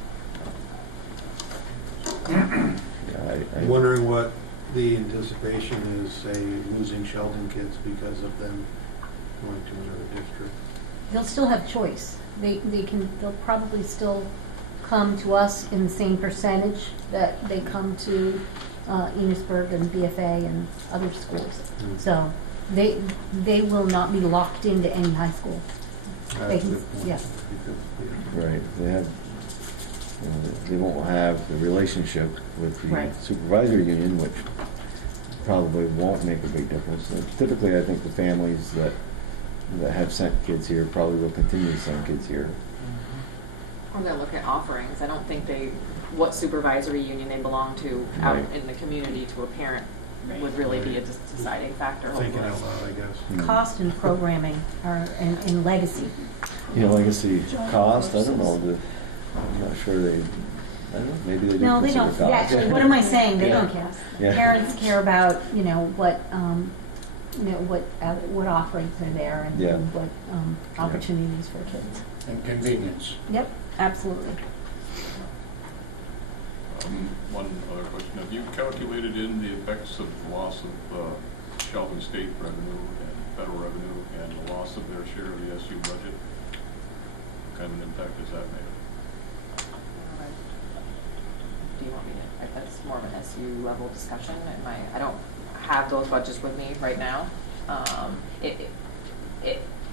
Yeah, I'm wondering what the anticipation is, say, losing Sheldon kids because of them going to another district. They'll still have choice. They'll probably still come to us in the same percentage that they come to Enosburg and BFA and other schools. Mm. So they will not be locked into any high school. They can, yeah. right, they won't have the relationship with the Right. supervisory union, which probably won't make a big difference. And typically, I think the families that have sent kids here probably will continue to send kids here. I'm going to look at offerings. I don't think what supervisory union they belong to out Right. in the community to a parent would really be a deciding factor. Thinking hopefully. out loud, I guess. Mm. Cost and programming are in legacy. You know, legacy cost, I don't know, I'm not sure I don't know, maybe they do No, they consider don't. cost. Actually, what am I saying? They Yeah. don't care. Yeah. Parents care about, what offerings are there and, Yeah. and what opportunities for kids. And convenience. Yep, absolutely. One other question, have you calculated in the effects of the loss of Sheldon State revenue and federal revenue and the loss of their share of the SU budget? What kind of impact does that make? Do you want me to? That's more of an SU level discussion. I don't have those budgets with me right now.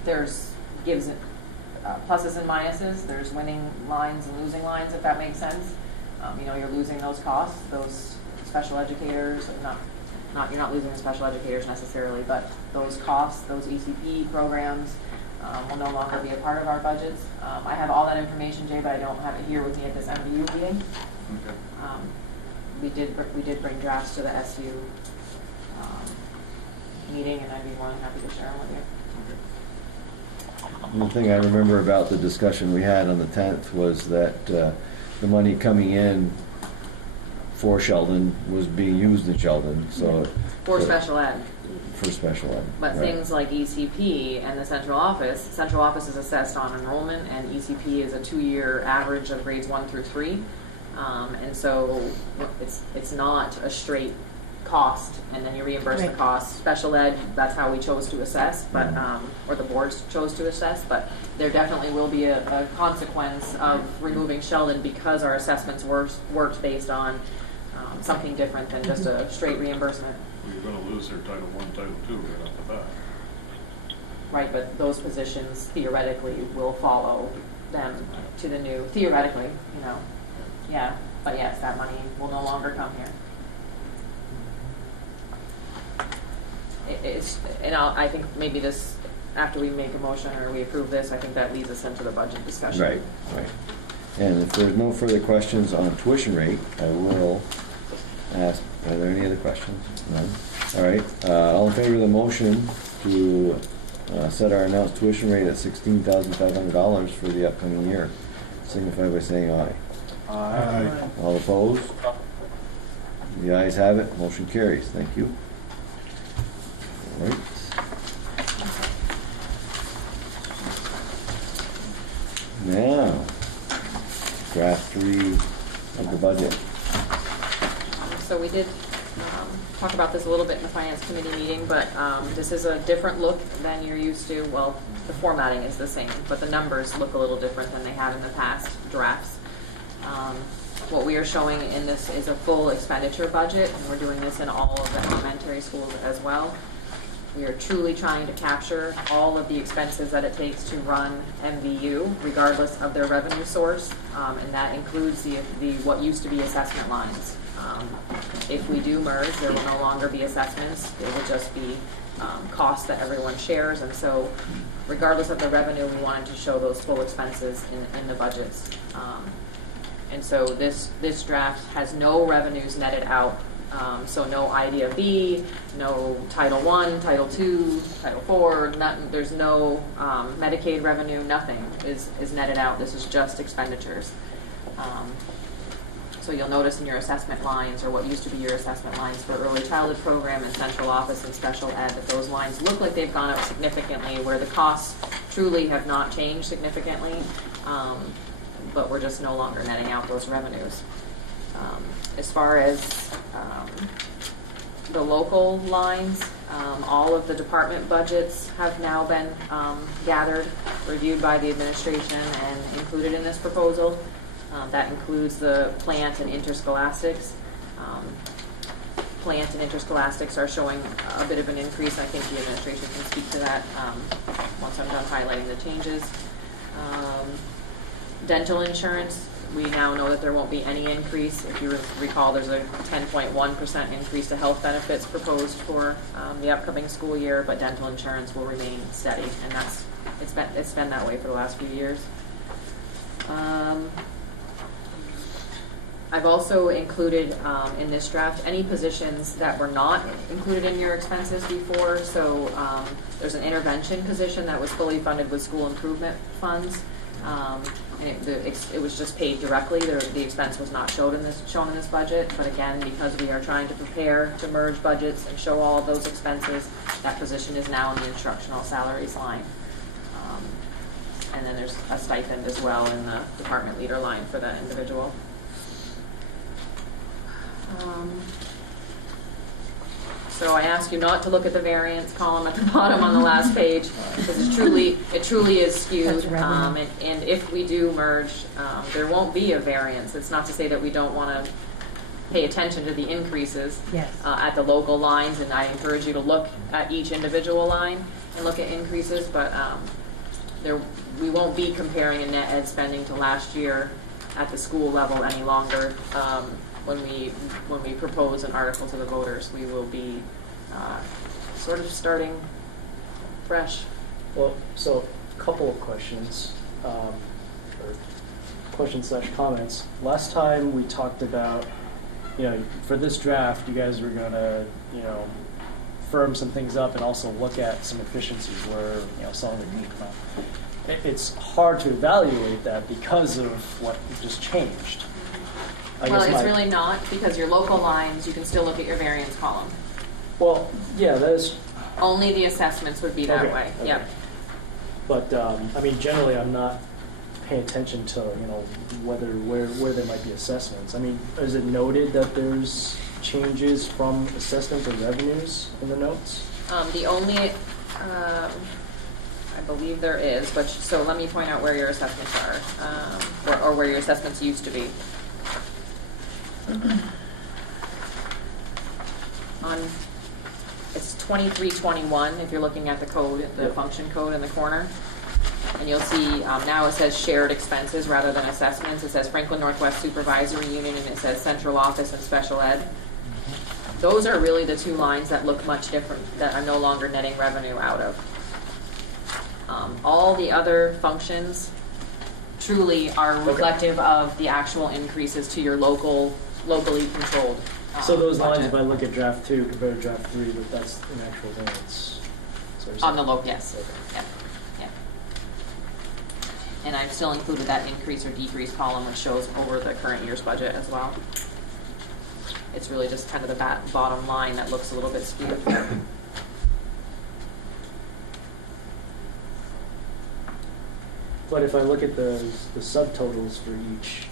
There's gives it pluses and minuses. There's winning lines and losing lines, if that makes sense. You're losing those costs, those special educators, you're not losing the special educators necessarily, but those costs, those ECP programs will no longer be a part of our budgets. I have all that information, Jay, but I don't have it here with me at this MVU meeting. Okay. We did bring drafts to the SU meeting, and I'd be more than happy to share them with you. One thing I remember about the discussion we had on the 10th was that the money coming in for Sheldon was being used in Sheldon, so. For special ed. For special ed. But right. things like ECP and the central office is assessed on enrollment, and ECP is a 2-year average of grades 1 through 3. And so it's not a straight cost, and then you reimburse the cost. Special ed, that's how we chose to assess, but or the boards chose to assess. But there definitely will be a consequence of removing Sheldon because our assessments worked based on something different than just a straight reimbursement. Well, you're going to lose their Title I, Title II right off the bat. Right, but those positions theoretically will follow them to the new. Theoretically, yeah. But yes, that money will no longer come here. I think maybe this, after we make a motion or we approve this, I think that leads us into the budget discussion. Right. And if there's no further questions on tuition rate, I will ask, are there any other questions? None? All right, all in favor of the motion to set our announced tuition rate at $16,500 for the upcoming year, signify by saying aye. Aye. All opposed? The ayes have it, motion carries. Thank you. All right. Now, draft 3 of the budget. So we did talk about this a little bit in the finance committee meeting, but this is a different look than you're used to. Well, the formatting is the same, but the numbers look a little different than they have in the past drafts. What we are showing in this is a full expenditure budget, and we're doing this in all of the elementary schools as well. We are truly trying to capture all of the expenses that it takes to run MVU, regardless of their revenue source, and that includes the what used to be assessment lines. If we do merge, there will no longer be assessments. It will just be costs that everyone shares, and so regardless of the revenue, we wanted to show those full expenses in the budgets. And so this draft has no revenues netted out. So no IDEA B, no Title I, Title II, Title IV, there's no Medicaid revenue, nothing is netted out. This is just expenditures. So you'll notice in your assessment lines, or what used to be your assessment lines for early childhood program and central office and special ed, that those lines look like they've gone up significantly, where the costs truly have not changed significantly, but we're just no longer netting out those revenues. As far as the local lines, all of the department budgets have now been gathered, reviewed by the administration, and included in this proposal. That includes the plant and interscholastics. Plant and interscholastics are showing a bit of an increase. I think the administration can speak to that once I'm done highlighting the changes. Dental insurance, we now know that there won't be any increase. If you recall, there's a 10.1% increase to health benefits proposed for the upcoming school year, but dental insurance will remain steady, and it's been that way for the last few years. I've also included in this draft any positions that were not included in your expenses before. So there's an intervention position that was fully funded with school improvement funds. And it was just paid directly. The expense was not shown in this budget. But again, because we are trying to prepare to merge budgets and show all of those expenses, that position is now in the instructional salaries line. And then there's a stipend as well in the department leader line for that individual. So I ask you not to look at the variance column at the bottom on the last page, because it truly is skewed. And if we do merge, there won't be a variance. It's not to say that we don't want to pay attention to the increases at the local lines, and I encourage you to look at each individual line and look at increases, but we won't be comparing a net ed spending to last year at the school level any longer. When we propose an article to the voters, we will be sort of starting fresh. Well, so a couple of questions, or questions/comments. Last time we talked about, for this draft, you guys were gonna, firm some things up and also look at some efficiencies where, some of it can come out. It's hard to evaluate that because of what just changed. Well, it's really not, because your local lines, you can still look at your variance column. Well, yeah, that is... Only the assessments would be that way, okay. Yep. But, generally I'm not paying attention to, where there might be assessments. Is it noted that there's changes from assessments or revenues in the notes? The only, I believe there is, but so let me point out where your assessments are, or where your assessments used to be. It's 2321 if you're looking at the code, the function code in the corner. And you'll see now it says shared expenses rather than assessments. It says Franklin Northwest Supervisory Union, and it says central office and special ed. Those are really the two lines that look much different, that I'm no longer netting revenue out of. All the other functions truly are reflective of the actual increases to your locally controlled So those budget. lines, if I look at draft 2 compared to draft 3, but that's an actual variance. On the local, yes. Yep. Yep. And I've still included that increase or decrease column, which shows over the current year's budget as well. It's really just kind of the bottom line that looks a little bit skewed. But if I look at the subtotals for each,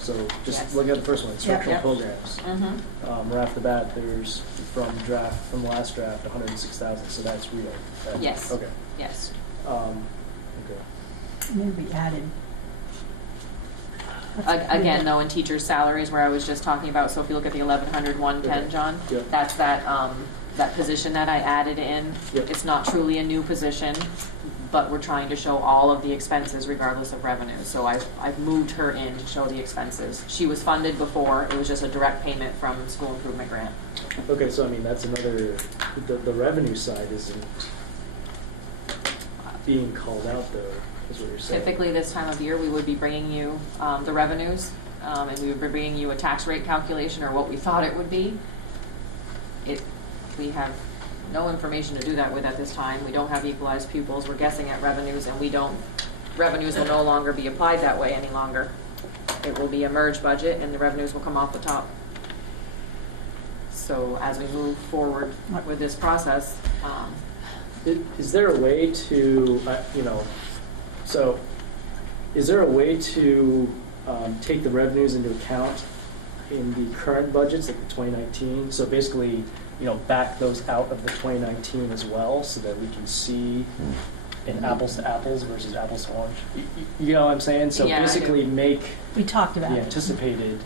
so just look at the first one, instructional programs. Mm-hmm. Right off the bat, there's from the last draft, 106,000. So that's real. Yes. Okay. Yes. Okay. And then we added. Again, though, in teachers' salaries, where I was just talking about, so if you look at the 1,100, 110, John, that's that position that I added in. It's not truly a new position, but we're trying to show all of the expenses regardless of revenue. So I've moved her in to show the expenses. She was funded before. It was just a direct payment from school improvement grant. Okay, so that's another, the revenue side isn't being called out though, is what you're saying. Typically this time of year we would be bringing you the revenues and we would be bringing you a tax rate calculation or what we thought it would be. We have no information to do that with at this time. We don't have equalized pupils. We're guessing at revenues, and revenues will no longer be applied that way any longer. it will be a merged budget and the revenues will come off the top. So as we move forward with this process, Is there a way to, so is there a way to take the revenues into account in the current budgets, like the 2019? So basically, back those out of the 2019 as well, so that we can see in apples to apples versus apples to orange. You know what I'm saying? So Yeah, I basically make We talked about the it. anticipated,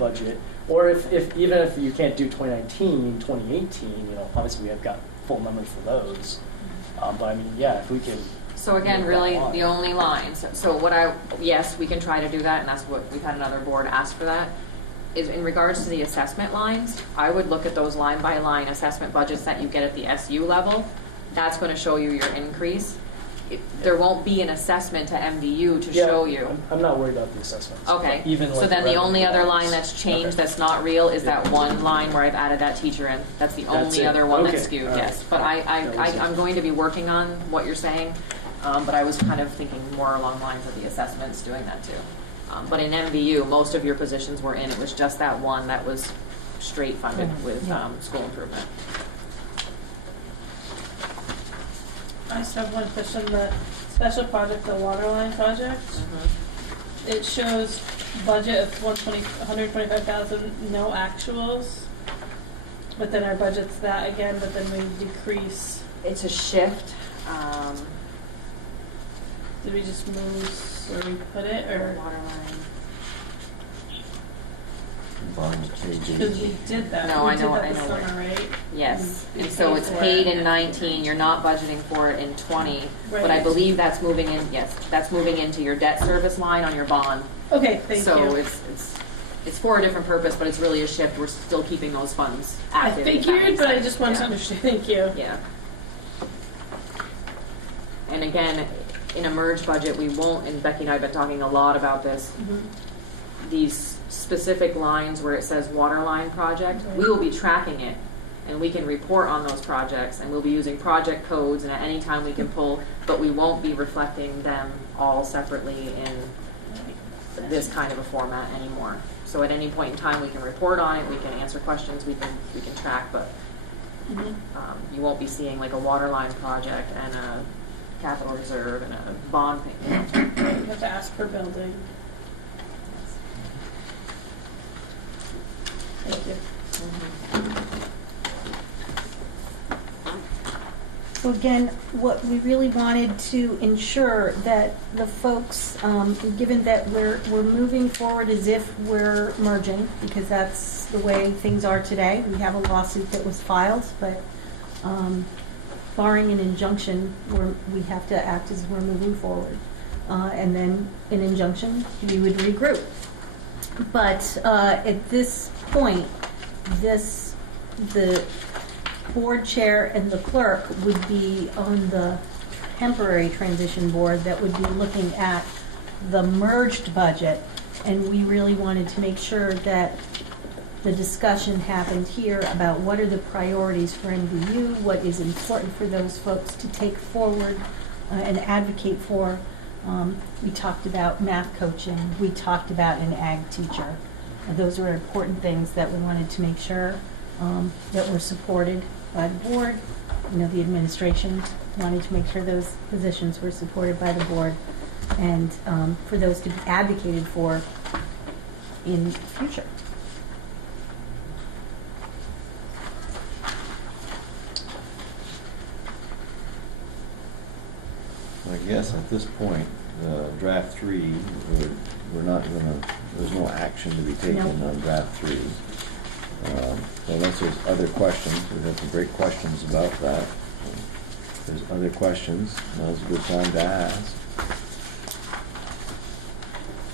budget. Or if even if you can't do 2019, 2018, obviously we have got full numbers for those. But I mean, yeah, if we can. so again, make that really line. the only lines, so yes, we can try to do that, and that's what, we've had another board ask for that, is in regards to the assessment lines, I would look at those line by line assessment budgets that you get at the SU level. That's going to show you your increase. There won't be an assessment to MVU to Yeah, show you. I'm not worried about the assessments. Okay, Even so like then the only revenue other lines. line that's changed Okay. that's not real is Yeah. that one line where I've added that teacher in. That's the That's only it. other one that's Okay. skewed, All right. yes. But That was it. I'm going to be working on what you're saying, but I was kind of thinking more along the lines of the assessments doing that too. But in MVU, most of your positions were in. It was just that one that was straight funded with school improvement. I just have one question. The special project, the water line project, it shows budget of 125,000, no actuals. But then our budget's that again, but then we decrease. It's a shift. Did we just move where we put it, or? Water line. Because we did that. No, we I know did what- that I this know what- summer, right? Yes, We and so paid it's for paid it. in 19, you're not budgeting for it in 20, but I Right. believe that's moving in, yes, that's moving into your debt service line on your bond. Okay, thank So you. it's for a different purpose, but it's really a shift, we're still keeping those funds I active. if that figured, makes but I sense. just wanted to Yeah. understand. Thank you. Yeah. And again, in a merged budget, we won't, and Becky and I have been talking a lot about this, these specific lines where it says water line project, we will be tracking it and we can report on those projects and we'll be using project codes and at any time we can pull, but we won't be reflecting them all separately in this kind of a format anymore. So at any point in time, we can report on it, we can answer questions, we can track, but you won't be seeing like a water line project and a capital reserve and a bond payment. You have to ask per building. Thank you. So again, what we really wanted to ensure that the folks, given that we're moving forward as if we're merging, because that's the way things are today. We have a lawsuit that was filed, but barring an injunction, we have to act as we're moving forward. And then an injunction, we would regroup. But at this point, the board chair and the clerk would be on the temporary transition board that would be looking at the merged budget. And we really wanted to make sure that the discussion happened here about what are the priorities for MVU, what is important for those folks to take forward and advocate for. We talked about math coaching. We talked about an ag teacher. Those were important things that we wanted to make sure that were supported by the board. The administration wanted to make sure those positions were supported by the board and for those to be advocated for in the future. I guess at this point, draft 3, we're not gonna, there's no action to be taken No. on draft 3. So unless there's other questions, we've had some great questions about that. If there's other questions, now's a good time to ask.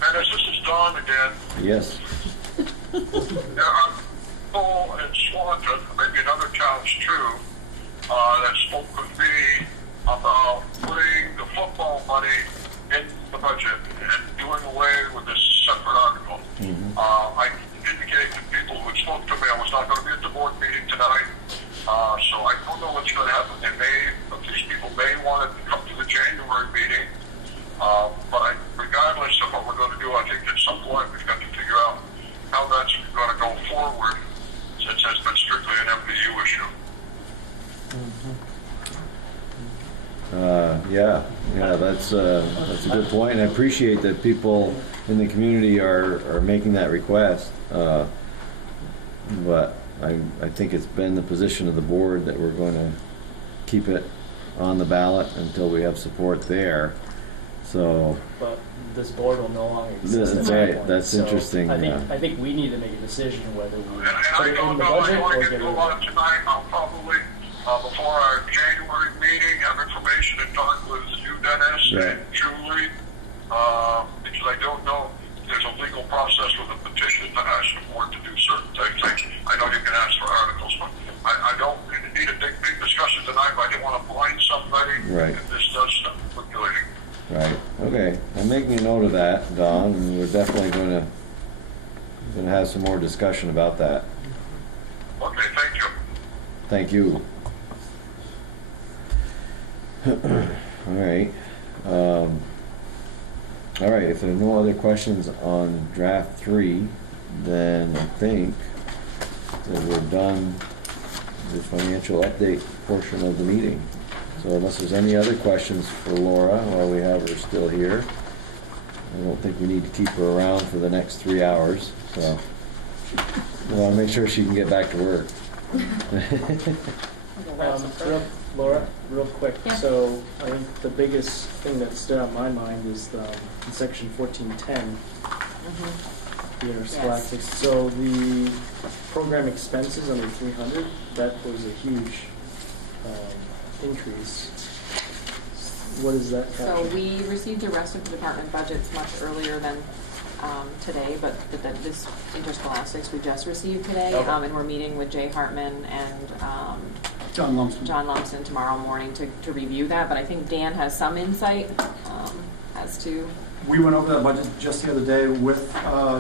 Dennis, this is Don again. Yes. There are people in Swanton, maybe in other towns too, that spoke with me about putting the football money in the budget and doing away with this separate article. I indicated to people who spoke to me I was not going to be at the board meeting tonight, so I don't know what's going to happen. These people may want to come to the January meeting, but regardless of what we're going to do, I think at some point Yeah, that's a good point, and I appreciate that people in the community are making that request. But I think it's been the position of the board that we're going to keep it on the ballot until we have support there. So. But this board will no longer exist. That's right. That's interesting. I think we need to make a decision whether we And put I it don't in the know, I budget want or to get get rid to a of lot tonight. I'll probably, before our January meeting, have information and talk with you, Dennis, Right. and Julie, because I don't know, there's a legal process with a petition that asks the board to do certain things. I know you can ask for articles, but I don't need a big discussion tonight, but I didn't want to blind somebody Right. if this does start circulating. Right. Okay. I'm making a note of that, Don, and we're definitely going to have some more discussion about that. Okay, thank you. Thank you. All right. All right. If there are no other questions on draft 3, then I think that we're done the financial update portion of the meeting. So unless there's any other questions for Laura while we have her still here, I don't think we need to keep her around for the next 3 hours. So we want to make sure she can get back to work. Laura, real quick. Yeah. So I think the biggest thing that stood out in my mind is in section 1410, the interscholastics. Yes. So the program expenses under 300, that was a huge increase. What is that So capture? we received the rest of the department budgets much earlier than today, but this interscholastics we just received today, Okay. and we're meeting with Jay Hartman and John Lumsden. John Lumsden tomorrow morning to review that, but I think Dan has some insight as to. We went over that budget just the other day with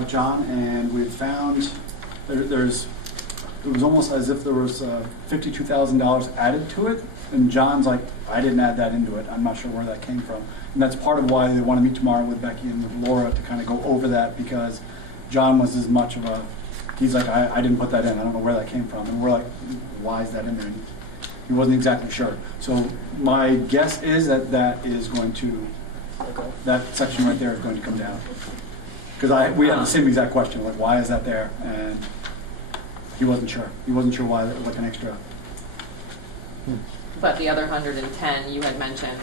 John, and we found it was almost as if there was $52,000 added to it, and John's like, I didn't add that into it. I'm not sure where that came from. And that's part of why they want to meet tomorrow with Becky and with Laura to kind of go over that, because John was as much of a, he's like, I didn't put that in. I don't know where that came from. And we're like, why is that in there? And he wasn't exactly sure. So my guess is that that is going to, that section right there is going to come down. Because we had the same exact question, like, why is that there? And he wasn't sure. He wasn't sure why, like an extra. But the other 110 you had mentioned.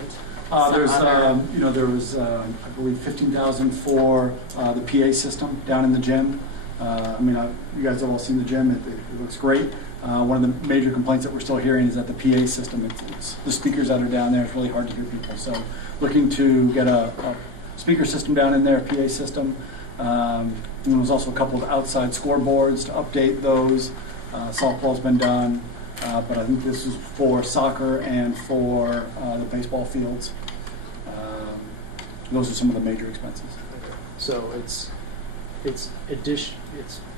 There's, there was, I believe, $15,000 for the PA system down in the gym. You guys have all seen the gym. It looks great. One of the major complaints that we're still hearing is that the PA system, it's the speakers that are down there, it's really hard to hear people. So looking to get a speaker system down in there, a PA system. And there was also a couple of outside scoreboards to update those. Softball's been done. But I think this is for soccer and for the baseball fields. Those are some of the major expenses. So it's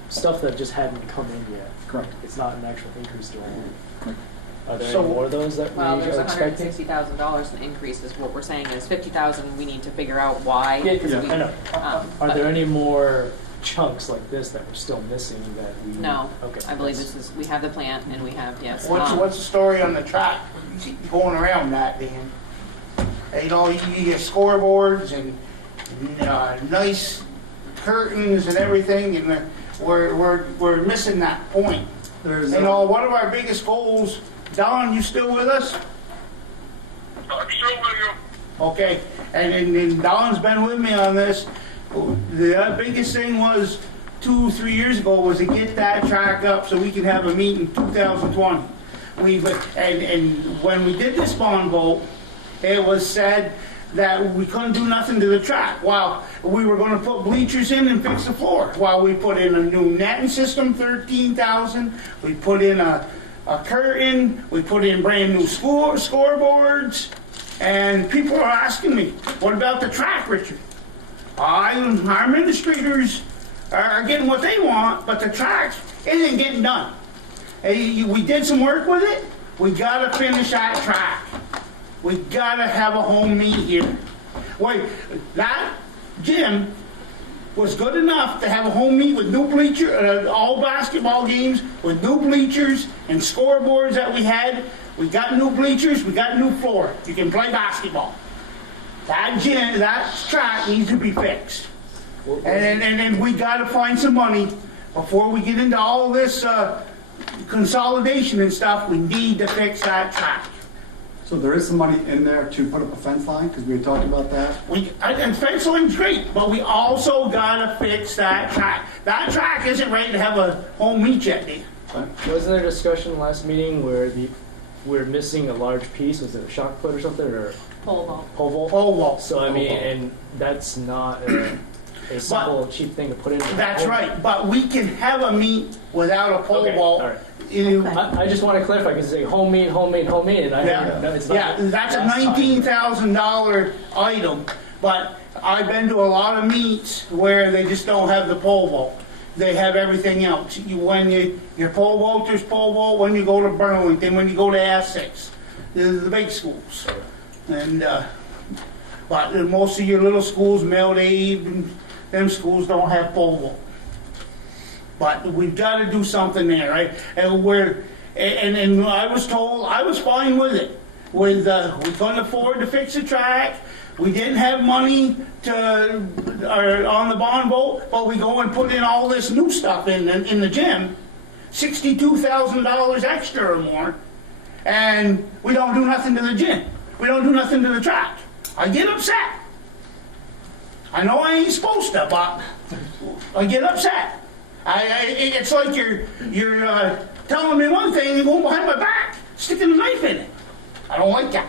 stuff that just hadn't come in yet. Correct. It's not an actual increase to anything. Correct. Are there So- any more of those that Well, we there's are expecting? $160,000 in increase is what we're saying is 50,000. We need to figure out why. Yeah, 'cause we- I know. Are but- there any more chunks like this that we're still missing that we? No. Okay. I believe we have the plant and we have, yes. What's the story on the track? You keep going around that, Dan. You get scoreboards and nice curtains and everything, and we're missing that point. There's, One of our biggest goals. Don, you still with us? I'm still with you. Okay, and Don's been with me on this. The biggest thing was 2-3 years ago was to get that track up so we can have a meet in 2020. And when we did this bond vote, it was said that we couldn't do nothing to the track. While we were going to put bleachers in and fix the floor. While we put in a new netting system, $13,000. We put in a curtain. We put in brand new scoreboards. And people are asking me, what about the track, Richard? Our administrators are getting what they want, but the track isn't getting done. We did some work with it. We got to finish that track. We got to have a home meet here. Wait, that gym was good enough to have a home meet with new bleachers, all basketball games with new bleachers and scoreboards that we had. We got new bleachers, we got new floor. You can play basketball. That gym, that track needs to be fixed. And then we gotta find some money before we get into all this consolidation and stuff. We need to fix that track. So there is some money in there to put up a fence line, because we had talked about that. And fence line's great, but we also gotta fix that track. That track isn't ready to have a home meet yet, Dave. Wasn't there discussion last meeting where we're missing a large piece? Was it a shock put or something, or Pole vault. pole vault? Pole vault. So I mean, and that's not a simple, cheap thing to put in. That's right, but we can have a meet without a pole Okay, vault. all right. You- I just want to clarify because it's like home meet, and I Yeah, no, it's not. yeah, that's a time. $19,000 item, but I've been to a lot of meets where they just don't have the pole vault. They have everything else. Your pole vault, there's pole vault when you go to Burlington, when you go to Essex, the big schools. And, but most of your little schools, Meldave, and them schools don't have pole vault. But we've got to do something there, right? And I was told, I was fine with it. We couldn't afford to fix the track. We didn't have money on the bond vote, but we go and put in all this new stuff in the gym, $62,000 extra or more, and we don't do nothing to the gym. We don't do nothing to the track. I get upset. I know I ain't supposed to, but I get upset. It's like you're telling me one thing and going behind my back, sticking a knife in it. I don't like that.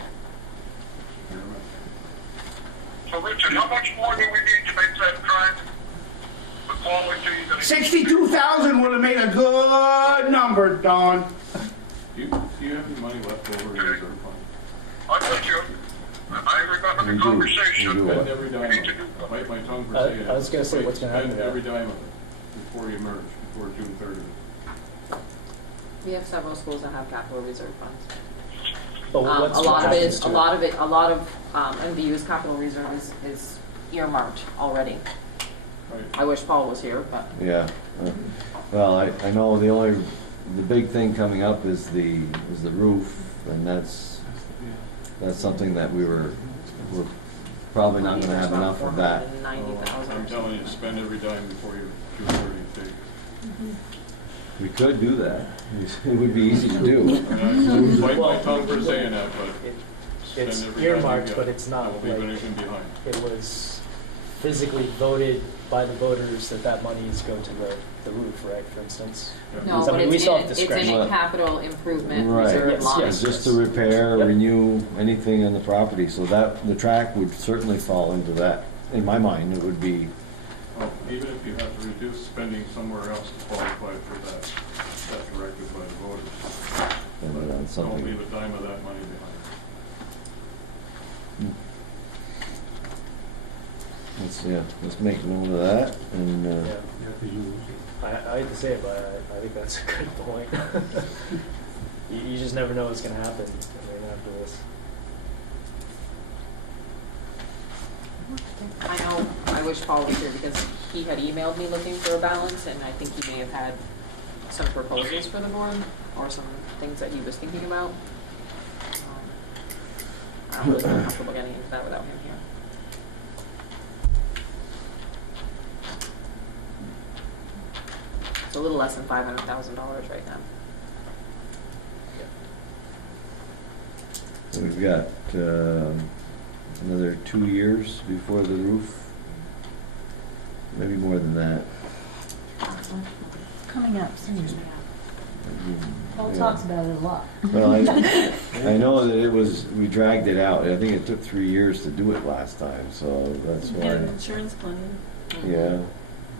So Richard, how much more do we need to make that track? The quality that... 62,000 would have made a good number, Don. Do you have any money left over in the reserve fund? I got you. I remember the conversation. Spend every dime of it. My tongue for saying it. I was going to say, what's going to happen to Spend every that? dime of it before you merge, before June 30th. We have several schools that have capital reserve funds. But what's what happens to it? A lot of MVU's capital reserve is earmarked already. Right. I wish Paul was here, but Yeah. Well, I know the big thing coming up is the roof, and that's something that we're probably not going to have enough of that. I'm telling you, spend every dime before you June 30th date. We could do that. It would be easy to do. And I bite my tongue for saying that, but spend It's every dime you earmarked, got. but it's not Don't leave like anything behind. it was physically voted by the voters that money is going to the roof, right? For instance. no, So, I but mean, we it's still in, have it's in discretion. a capital improvement Right. reserve Yes, line. yes. Just to repair, Yep. renew anything in the property, so that the track would certainly fall into that. In my mind, it would be, Well, even if you have to reduce spending somewhere else to qualify for that directed by the voters. and Don't something. leave a dime of that money behind. Let's make note of that, and, Yeah. I hate to say it, but I think that's a good point. You just never know what's going to happen after this. I know, I wish Paul was here because he had emailed me looking for a balance, and I think he may have had some proposals for the board or some things that he was thinking about. I don't really feel comfortable getting into that without him here. It's a little less than $500,000 right now. so we've got, another 2 years before the roof. Maybe more than that. Coming up soon. Paul Yeah. talks about it a lot. Well, I know that we dragged it out. I think it took 3 years to do it last time, so that's Get an why. insurance claim. Yeah,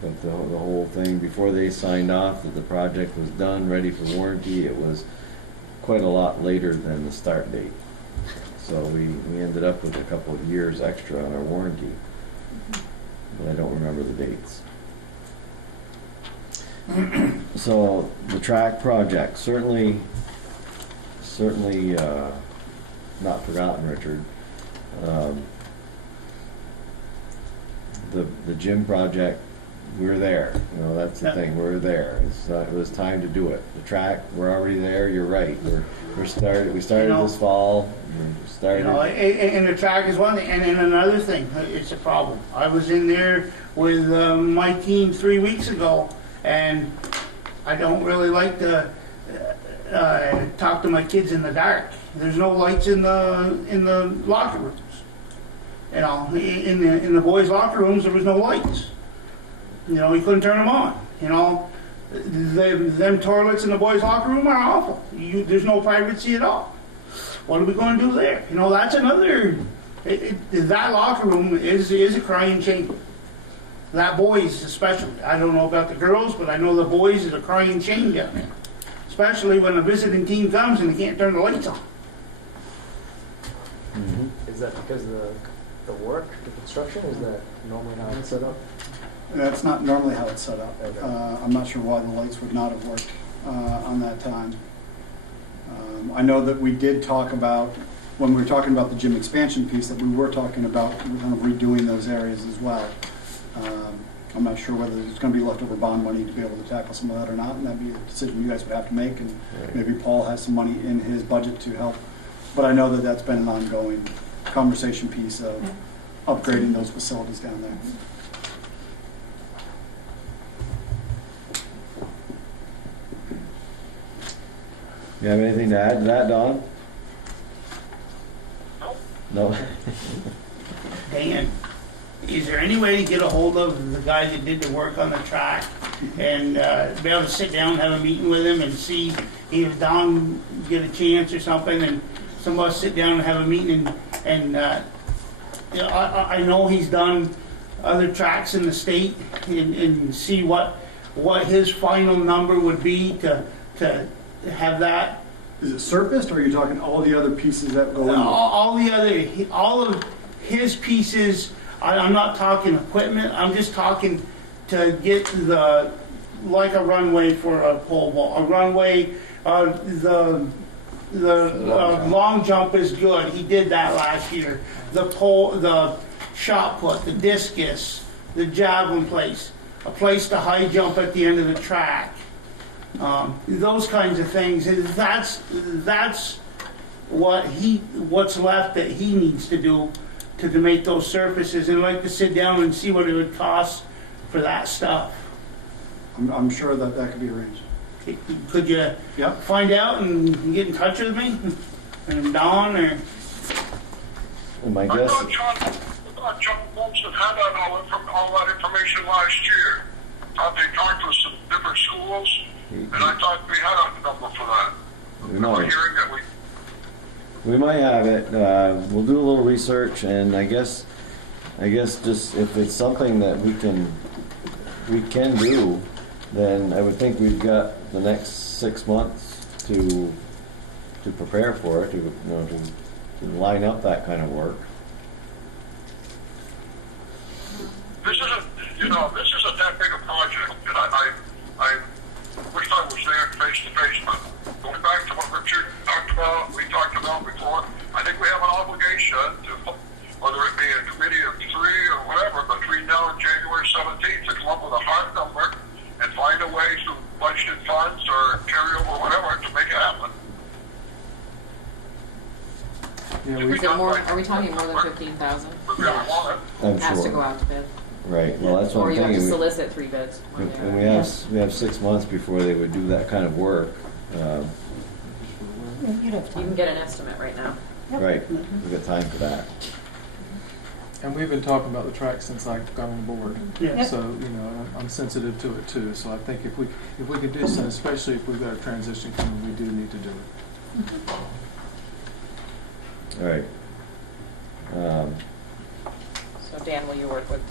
but the whole thing, before they signed off that the project was done, ready for warranty, it was quite a lot later than the start date. So we ended up with a couple of years extra on our warranty, but I don't remember the dates. So the track project, certainly not forgotten, Richard. The gym project, we're there. You know, that's the Yeah. thing, we're there. It was time to do it. The track, we're already there, you're right. We started this fall, we started. You know, and the track is one thing, and another thing, it's a problem. I was in there with my team 3 weeks ago, and I don't really like to talk to my kids in the dark. There's no lights in the locker rooms. You know, in the boys' locker rooms, there was no lights. You know, you couldn't turn them on. You know, them toilets in the boys' locker room are awful. There's no privacy at all. What are we going to do there? You know, that's another. That locker room is a crying chamber. That boys especially. I don't know about the girls, but I know the boys is a crying shame down there. Especially when a visiting team comes and they can't turn the lights on. Is that because of the work, the construction? Is that normally how it's set up? That's not normally how it's set up. Okay. I'm not sure why the lights would not have worked on that time. I know that we did talk about, when we were talking about the gym expansion piece, that we were talking about kind of redoing those areas as well. I'm not sure whether there's going to be leftover bond money to be able to tackle some of that or not, and that'd be a decision you guys would have to make, and maybe Paul has some money in his budget to help. But I know that that's been an ongoing conversation piece of upgrading those facilities down there. You have anything to add to that, Don? No? Dan, is there any way to get a hold of the guy that did the work on the track and be able to sit down and have a meeting with him and see if Don get a chance or something, and some of us sit down and have a meeting and you know, I know he's done other tracks in the state and see what his final number would be to have that. Is it surfaced, or are you talking all the other pieces that go in? All of his pieces. I'm not talking equipment. I'm just talking to get like a runway for a pole vault. A runway. The long jump is good. He did that last year. The shot put, the discus, the javelin place, a place to high jump at the end of the track. Those kinds of things. That's what's left that he needs to do to make those surfaces, and I'd like to sit down and see what it would cost for that stuff. I'm sure that could be arranged. Could you find out and get in touch with me and Don or? My guess. I thought John Wilson had all that information last year. They talked to some different schools, and I thought we had a number for that. I'm hearing that we might have it. We'll do a little research, and I guess just if it's something that we can do, then I would think we've got the next 6 months to prepare for it, to line up that kind of work. this isn't that big a project, and I wish I was there face to face, but going back to what Richard we talked about before, I think we have an obligation to, whether it be a committee of 3 or whatever, between now and January 17th to come up with a hard number and find a way through budgeted funds or carryover or whatever to make it happen. Are we talking more than 15,000? I'm Has sure. to go out to bid. Right. Well, that's what Or I'm you have to thinking. solicit 3 bids. And we have 6 months before they would do that kind of work. You'd have You time. can get an estimate right now. Right. We've got time for that. And we've been talking about the track since I got on board. Yeah. So, I'm sensitive to it too. So I think if we could do so, especially if we've got a transition coming, we do need to do it. All right. So Dan, will you work with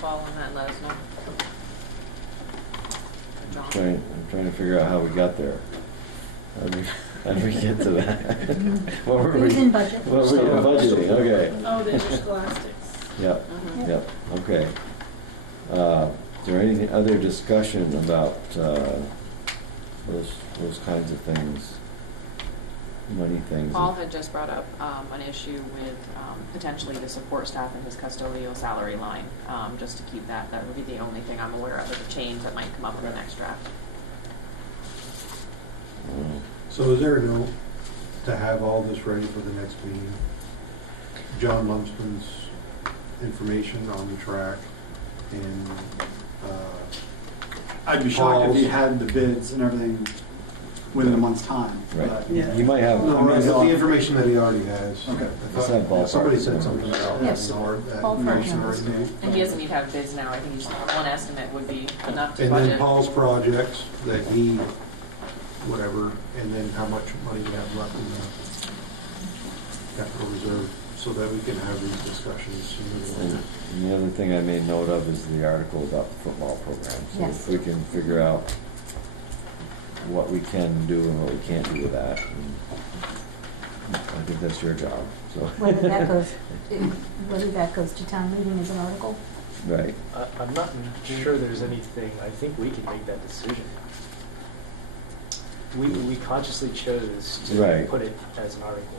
Paul on that and let us know? John? I'm trying to figure out how we got there. How did we get to that? What were It was in budget. What were we budgeting? Okay. Oh, there's your scholastics. Yep. Yep. Okay. Is there any other discussion about those kinds of things? money things. Paul had just brought up an issue with potentially the support staff in his custodial salary line, just to keep that. That would be the only thing I'm aware of as a change that might come up in the next draft. So is there a note to have all this ready for the next meeting? John Lumsden's information on the track and I'd be shocked if he Paul's- had the bids and everything within a month's time. Right. But- He might have. No, I mean, the information that he already has. Okay. I Let's thought have ballpark. somebody said something about Yes. that Ballpark information numbers. already. And he doesn't need to have bids now. I think he's, one estimate would be enough to And budget. then Paul's projects that he, whatever, and then how much money we have left in the capital reserve, so that we can have these discussions sooner than later. And the other thing I made note of is the article about the football program. So Yes. if we can figure out what we can do and what we can't do with that, and I think that's your job, so. Whether that goes to town meeting as an article. Right. I'm not sure there's anything, I think we can make that decision. We consciously chose to Right. put it as an article.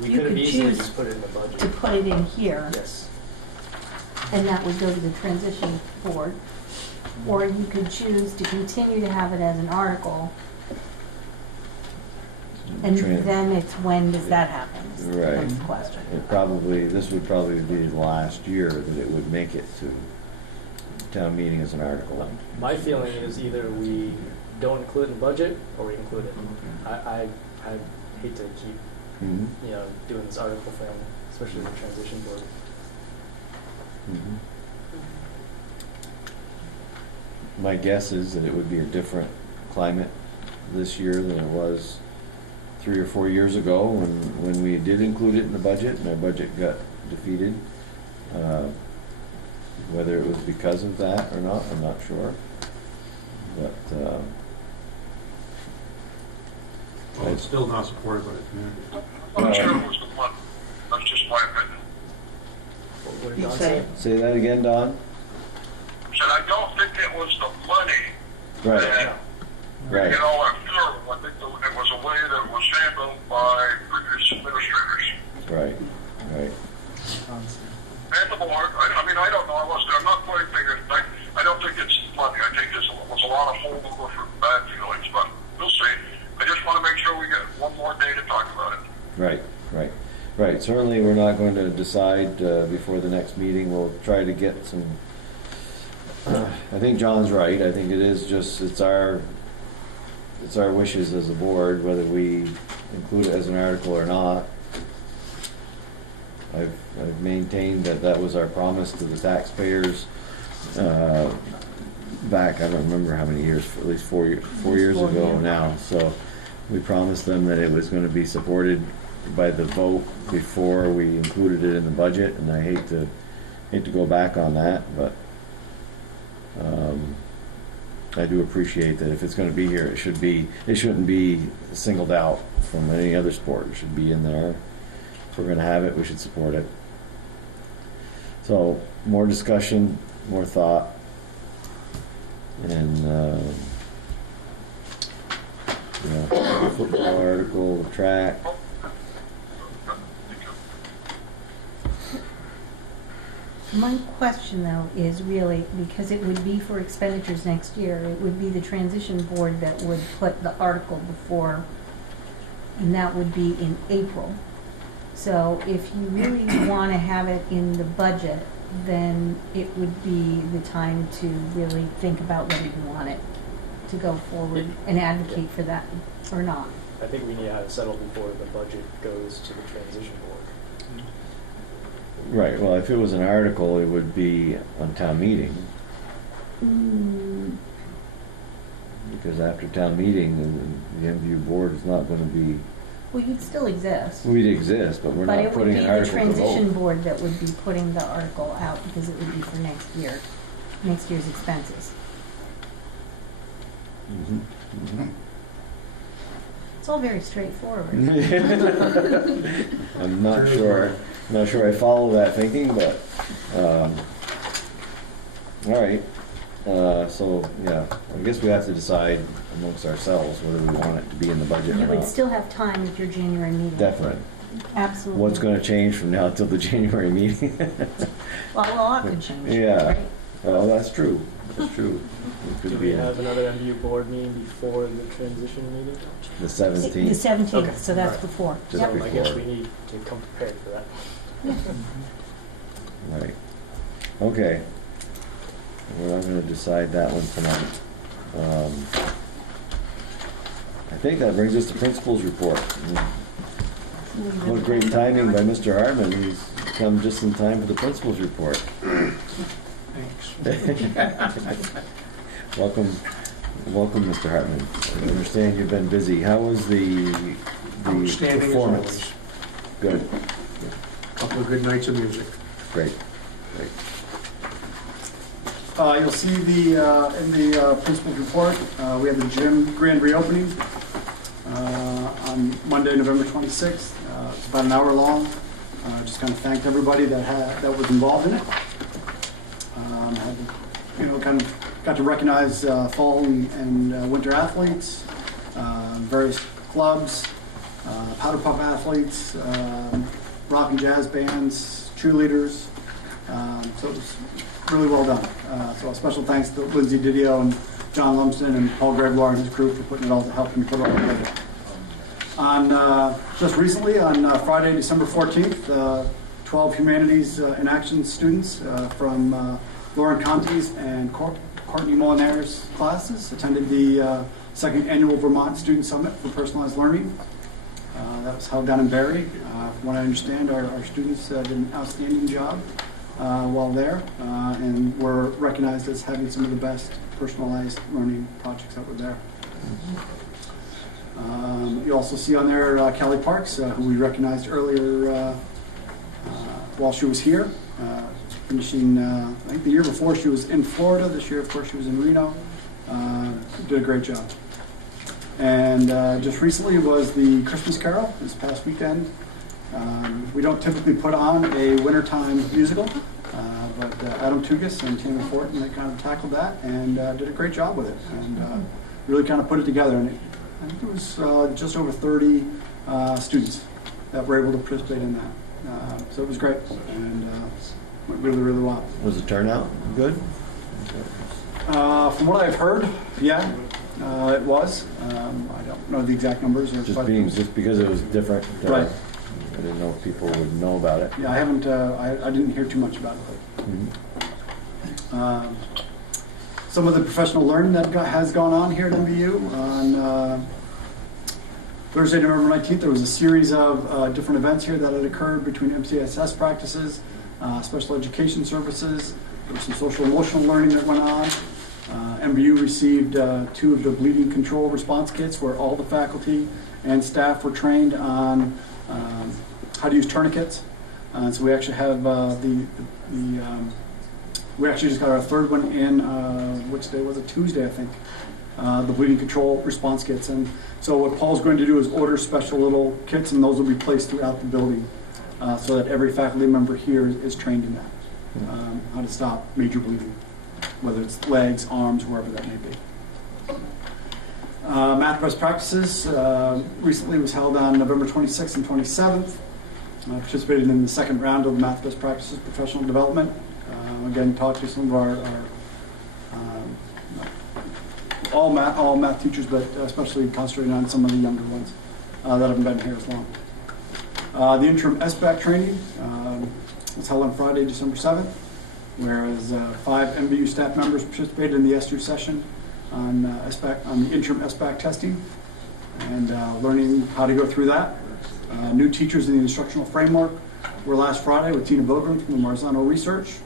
We You could have could easily choose just put it in the To budget. put it in here, Yes. and that would go to the transition board. Or you could choose to continue to have it as an article, and Tran- then it's when does that happen? is the Right. next question. This would probably be the last year that it would make it to town meeting as an article. My feeling is either we don't include it in the budget or we include it. I hate to keep, Mhm. doing this article thing, especially the transition board. Mhm. My guess is that it would be a different climate this year than it was 3 or 4 years ago when we did include it in the budget and our budget got defeated. Whether it was because of that or not, I'm not sure. But Well, it's still not supported by the community. I'm sure it was the money. That's just my opinion. What did You Don say- say? say that again, Don? Said I don't think it was the money Right, that right. made it all that terrible. I think it was a way that it was handled by previous administrators. Right, right. And the board, I mean, I don't know, I'm not pointing fingers, I don't think it's money, I think there was a lot of holdover from bad feelings, but we'll see. I just want to make sure we get one more day to talk about it. Right, right, right. Certainly, we're not going to decide before the next meeting. We'll try to get some. I think John's right. I think it is just it's our wishes as a board whether we include it as an article or not. I've maintained that was our promise to the taxpayers back. I don't remember how many years, at least 4 years ago now. So we promised them that it was going to be supported by the vote before we included it in the budget, and I hate to go back on that, but I do appreciate that if it's going to be here, it shouldn't be singled out from any other sport. It should be in there. If we're going to have it, we should support it. So more discussion, more thought, and football article, track. My question, though, is really, because it would be for expenditures next year, it would be the transition board that would put the article before, and that would be in April. So if you really want to have it in the budget, then it would be the time to really think about whether you want it to go forward and advocate for that or not. I think we need to have it settled before the budget goes to the transition board. Right, well, if it was an article, it would be on town meeting. Because after town meeting, the MVU board is not going to be, Well, you'd still exist. we'd exist, but we're But not it would putting be an the article to transition vote. board that would be putting the article out because it would be for next year's expenses. Mhm, mhm. It's all very straightforward. I'm not sure I follow that thinking, but, all right. So, yeah, I guess we have to decide amongst ourselves whether we want it to be in the budget You or would not. still have time at your January meeting. Definite. Absolutely. What's gonna change from now till the January meeting? Well, a lot could change. Yeah. Right? Well, that's true. That's true. It Do could we be have another MVU board meeting before the transition meeting? the The 17th. 17th, Okay. so that's Right. before. Just Yep. before. I guess we need to come prepared for that. Right. Okay. Well, I'm gonna decide that one tonight. I think that brings us to principal's report. What great timing by Mr. Hartman. He's come just in time for the principal's report. Welcome, Mr. Hartman. I understand you've been busy. How was the Outstanding as performance? Good. Couple of good nights of music. Great. Great. You'll see in the principal's report, we have the gym grand reopening on Monday, November 26th. It's about an hour long. Just kind of thanked everybody that was involved in it. Kind of got to recognize fall and winter athletes, various clubs, powder puff athletes, rock and jazz bands, cheerleaders. So it was really well done. So a special thanks to Lindsay Didio and John Lumsden and Paul Gregoire and his crew for putting it all, helping put it all together. Just recently, on Friday, December 14th, 12 Humanities in Action students from Lauren Conti's and Courtney Molinaire's classes attended the second annual Vermont Student Summit for Personalized Learning. That was held down in Barrie. From what I understand, our students did an outstanding job while there and were recognized as having some of the best personalized learning projects that were there. You also see on there Kelly Parks, who we recognized earlier while she was here. Finishing, I think the year before she was in Florida. This year, of course, she was in Reno. Did a great job. And just recently was the Christmas Carol this past weekend. We don't typically put on a wintertime musical, but Adam Tugas and Tammy Fortin, they kind of tackled that and did a great job with it and really kind of put it together. And I think it was just over 30 students that were able to participate in that. So it was great and went really, really well. Was the turnout good? From what I've heard, yeah, it was. I don't know the exact numbers. Just because it was different. Right. I didn't know if people would know about it. Yeah, I haven't. I didn't hear too much about it. Mm-hmm. Some of the professional learning that has gone on here at MVU on Thursday, November 19th, there was a series of different events here that had occurred between MCSS practices, special education services. There was some social emotional learning that went on. MVU received 2 of the bleeding control response kits where all the faculty and staff were trained on how to use tourniquets. So we actually have we actually just got our 3rd one in, which day was it? Tuesday, I think. The bleeding control response kits. And so what Paul's going to do is order special little kits, and those will be placed throughout the building so that every faculty member here is trained in that, how to stop major bleeding, whether it's legs, arms, wherever that may be. Math best practices recently was held on November 26th and 27th. I participated in the 2nd round of Math best practices professional development. Again, talked to some of our all math teachers, but especially concentrating on some of the younger ones that haven't been here as long. The interim SBAC training was held on Friday, December 7th, whereas 5 MVU staff members participated in the S2 session on the interim SBAC testing and learning how to go through that. New teachers in the instructional framework were last Friday with Tina Bilgrim from the Marzano Research.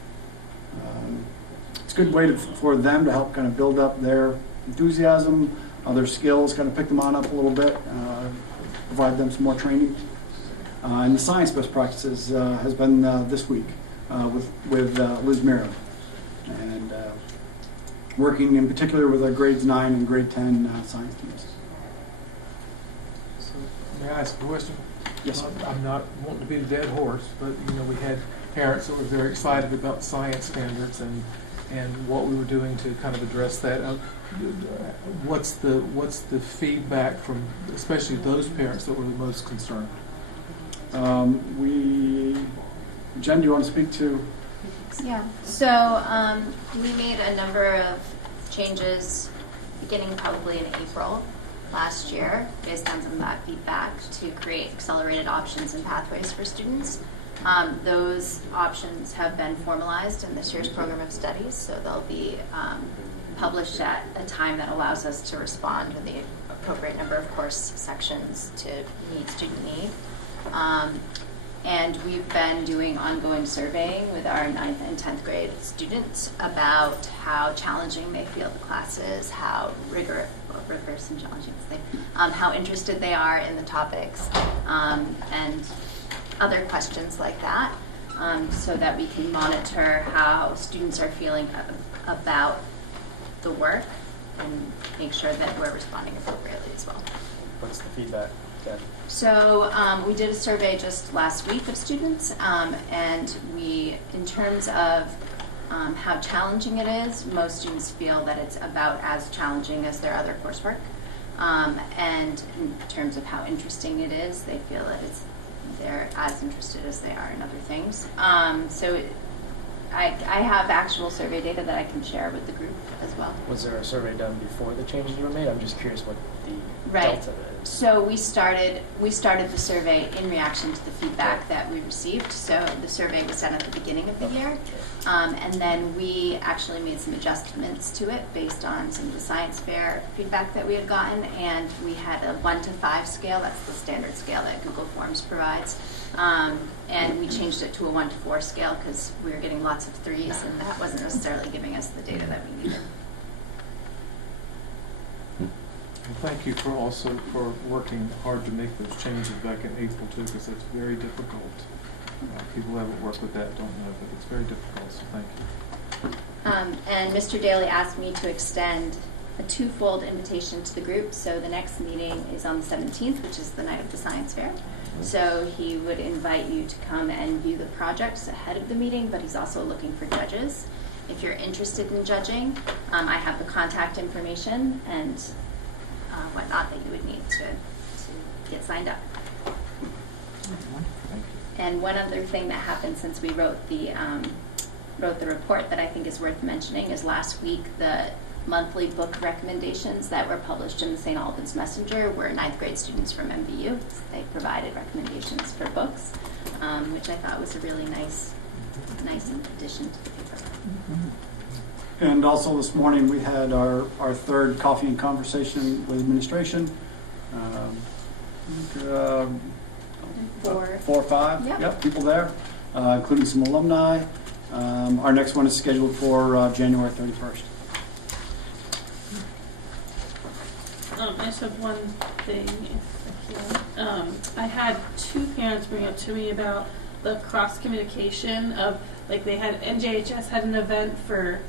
It's a good way for them to help kind of build up their enthusiasm, their skills, kind of pick them on up a little bit, provide them some more training. And the science best practices has been this week with Liz Miro, and working in particular with our grades 9 and grade 10 science teams. So, may I ask a question? Yes, sir. I'm not wanting to be the dead horse, but we had parents that were very excited about science standards, and and what we were doing to kind of address that. What's the feedback from especially those parents that were the most concerned? Jen, do you want to speak to? Yeah, so we made a number of changes beginning probably in April last year based on some of that feedback to create accelerated options and pathways for students. Those options have been formalized in this year's program of studies, so they'll be published at a time that allows us to respond with the appropriate number of course sections to meet student need. And we've been doing ongoing surveying with our 9th and 10th grade students about how challenging they feel the classes, how rigorous and challenging, how interested they are in the topics, and other questions like that, so that we can monitor how students are feeling about the work and make sure that we're responding appropriately as well. What's the feedback, Jen? So we did a survey just last week of students, and in terms of how challenging it is, most students feel that it's about as challenging as their other coursework. And in terms of how interesting it is, they feel that they're as interested as they are in other things. So I have actual survey data that I can share with the group as well. Was there a survey done before the changes were made? I'm just curious what the delta is. So we started the survey in reaction to the feedback that we received. So the survey was done at the beginning of the year, and then we actually made some adjustments to it based on some of the science fair feedback that we had gotten, and we had a 1 to 5 scale. That's the standard scale that Google Forms provides, and we changed it to a 1 to 4 scale because we were getting lots of 3s, and that wasn't necessarily giving us the data that we needed. And thank you for working hard to make those changes back in April too, because that's very difficult. People who haven't worked with that don't know, but it's very difficult, so thank you. And Mr. Daly asked me to extend a twofold invitation to the group. So the next meeting is on the 17th, which is the night of the science fair. So he would invite you to come and view the projects ahead of the meeting, but he's also looking for judges. If you're interested in judging, I have the contact information and whatnot that you would need to get signed up. And one other thing that happened since we wrote the report that I think is worth mentioning is last week the monthly book recommendations that were published in the St. Albans Messenger were 9th grade students from MVU. They provided recommendations for books, which I thought was a really nice addition to the paper. And also this morning we had our third coffee and conversation with administration. 4 or 5 Yep. people there, including some alumni. Our next one is scheduled for January 31st. I just have one thing, if I can. I had 2 parents bring up to me about the cross communication of, like, they had NJHS had an event for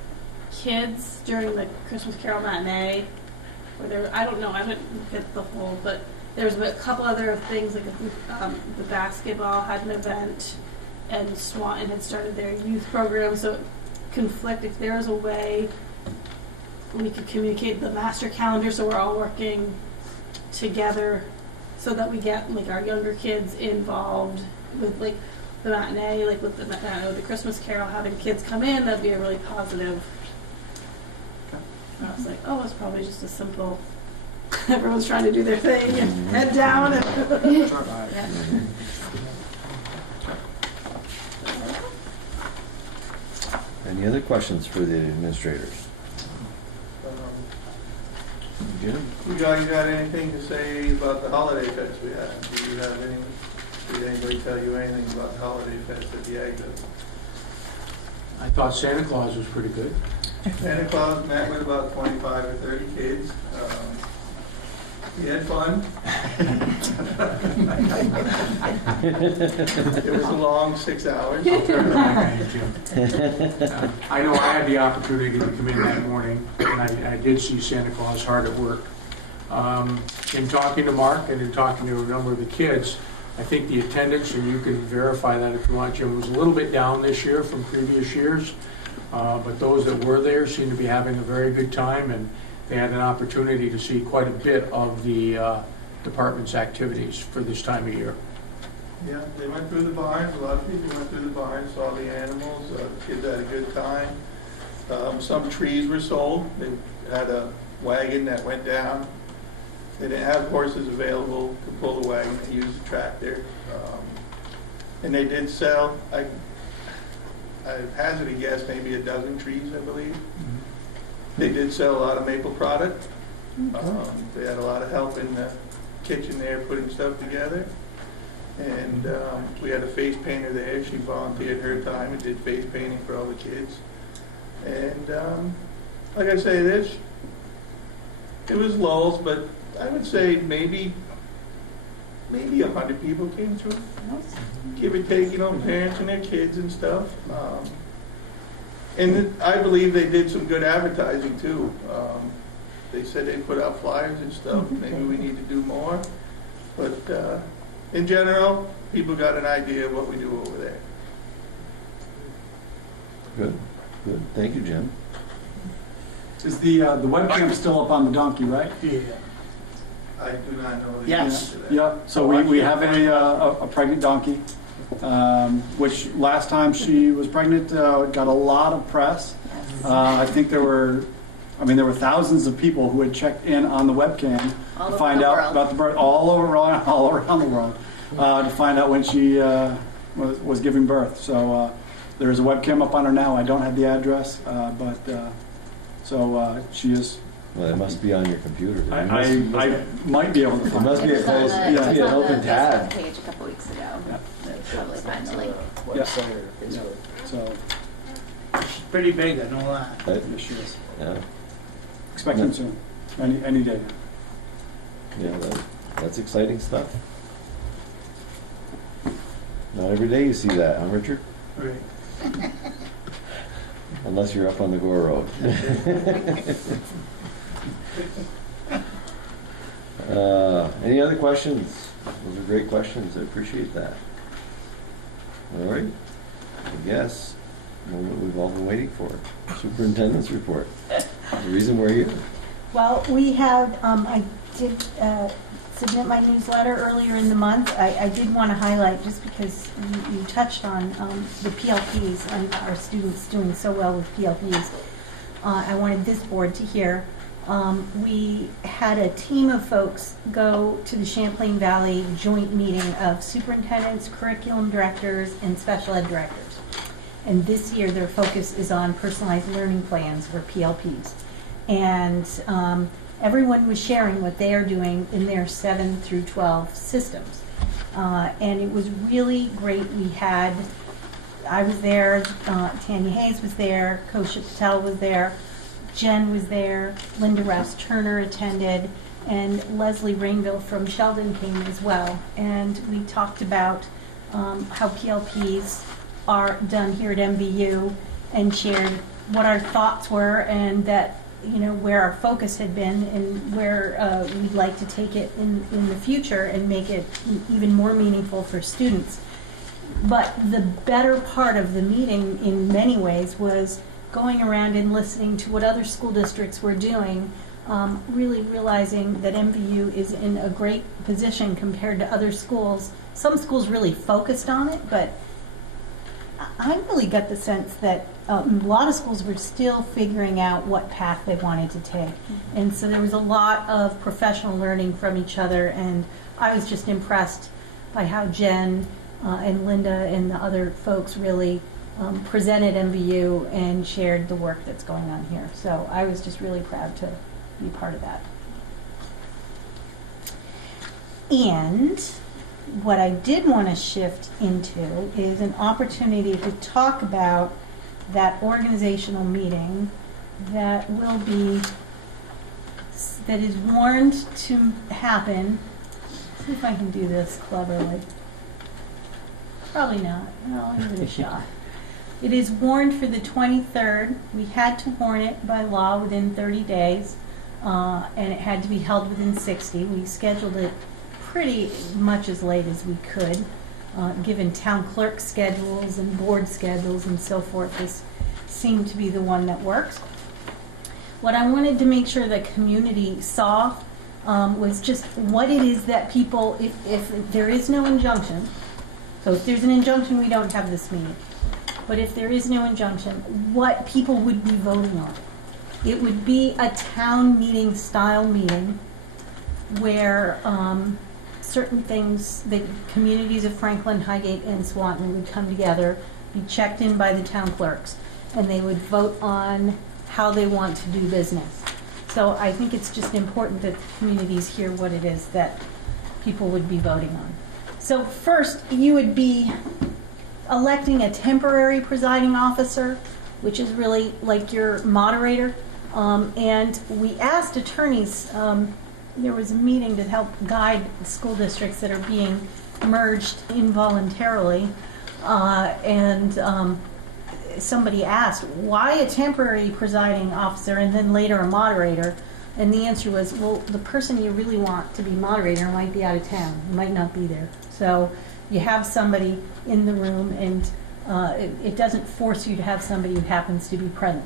kids during the Christmas Carol matinee, where there, I don't know, I didn't get the whole, but there was a couple other things, like the basketball had an event, and Swanton had started their youth program, so it conflicted. If there was a way we could communicate the master calendar so we're all working together so that we get, like, our younger kids involved with, like, the matinee, like with the Christmas Carol, having kids come in, that'd be a really positive. I was like, oh, it's probably just a simple, everyone's trying to do their thing and head down. And yeah. Any other questions for the administrators? Jim? You guys got anything to say about the holiday fest we had? Do you have any? Did anybody tell you anything about the holiday fest at the Ag? I thought Santa Claus was pretty good. Santa Claus met with about 25 or 30 kids. We had fun. It was a long 6 hours. I know I had the opportunity to come in that morning, and I did see Santa Claus hard at work. In talking to Mark and in talking to a number of the kids, I think the attendance, and you can verify that if you want, Jim, was a little bit down this year from previous years. But those that were there seemed to be having a very good time, and they had an opportunity to see quite a bit of the department's activities for this time of year. Yeah, they went through the barns, a lot of people went through the barns, saw the animals, the kids had a good time. Some trees were sold, they had a wagon that went down. They didn't have horses available to pull the wagon, they used a tractor. And they did sell, I hazard a guess, maybe a dozen trees, I believe. They did sell a lot of maple product. They had a lot of help in the kitchen there putting stuff together. And we had a face painter there. She volunteered her time and did face painting for all the kids. And like I say, it was lulls, but I would say maybe 100 people came through. Give or take, parents and their kids and stuff. And I believe they did some good advertising too. They said they put out flyers and stuff. Maybe we need to do more. But in general, people got an idea of what we do over there. Good. Thank you, Jim. Is the webcam still up on the donkey, right? Yeah. I do not know the Yes. answer to that. Yeah, so we have a pregnant donkey, which last time she was pregnant got a lot of press. I think there were thousands of people who had checked in on the webcam All to over find the out world. about the birth, all around the world, to find out when she was giving birth. So there's a webcam up on her now. I don't have the address, but she is. Well, it must be on your computer. I might be able to It find must be a close, it must be an open tab. Page a couple weeks ago. Probably find the link. Website or Facebook. So She's pretty big, I know that. Right? yes, she is. Yeah, Expecting soon, any day. yeah, that's exciting stuff. Not every day you see that, huh, Richard? Right. Unless you're up on the Gore Road. Any other questions? Those are great questions. I appreciate that. All right. I guess the moment we've all been waiting for. Superintendent's report. The reason we're here. Well, we have, I did submit my newsletter earlier in the month. I did want to highlight, just because you touched on the PLPs and our students doing so well with PLPs. I wanted this board to hear. We had a team of folks go to the Champlain Valley joint meeting of superintendents, curriculum directors, and special ed directors. And this year their focus is on personalized learning plans for PLPs. And everyone was sharing what they are doing in their 7 through 12 systems. And it was really great. I was there, Tanya Hayes was there, Kosha Patel was there, Jen was there, Linda Rouse Turner attended, and Leslie Rainville from Sheldon came as well. And we talked about how PLPs are done here at MVU and shared what our thoughts were, and that where our focus had been and where we'd like to take it in the future and make it even more meaningful for students. But the better part of the meeting in many ways was going around and listening to what other school districts were doing, really realizing that MVU is in a great position compared to other schools. Some schools really focused on it, but I really got the sense that a lot of schools were still figuring out what path they wanted to take. And so there was a lot of professional learning from each other, and I was just impressed by how Jen and Linda and the other folks really presented MVU and shared the work that's going on here. So I was just really proud to be part of that. And what I did want to shift into is an opportunity to talk about that organizational meeting that is warned to happen. Let's see if I can do this cleverly. Probably not. I'll give it a shot. It is warned for the 23rd. We had to warn it by law within 30 days, and it had to be held within 60. We scheduled it pretty much as late as we could, given town clerk schedules and board schedules and so forth. seemed to be the one that works. What I wanted to make sure the community saw was just what it is that people, if there is no injunction, so if there's an injunction, we don't have this meeting. But if there is no injunction, what people would be voting on. It would be a town meeting style meeting where certain things, the communities of Franklin, Highgate, and Swanton would come together, be checked in by the town clerks, and they would vote on how they want to do business. So I think it's just important that the communities hear what it is that people would be voting on. So first, you would be electing a temporary presiding officer, which is really like your moderator. And we asked attorneys, there was a meeting to help guide school districts that are being merged involuntarily. Somebody asked, why a temporary presiding officer and then later a moderator? And the answer was, well, the person you really want to be moderator might be out of town, might not be there. So you have somebody in the room, and it doesn't force you to have somebody who happens to be present.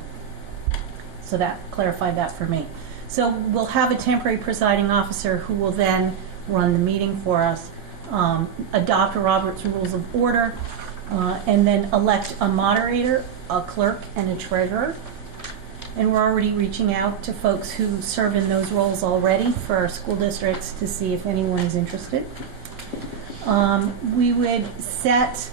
So that clarified that for me. So we'll have a temporary presiding officer who will then run the meeting for us, adopt Robert's Rules of Order, and then elect a moderator, a clerk, and a treasurer. And we're already reaching out to folks who serve in those roles already for our school districts to see if anyone is interested. We would set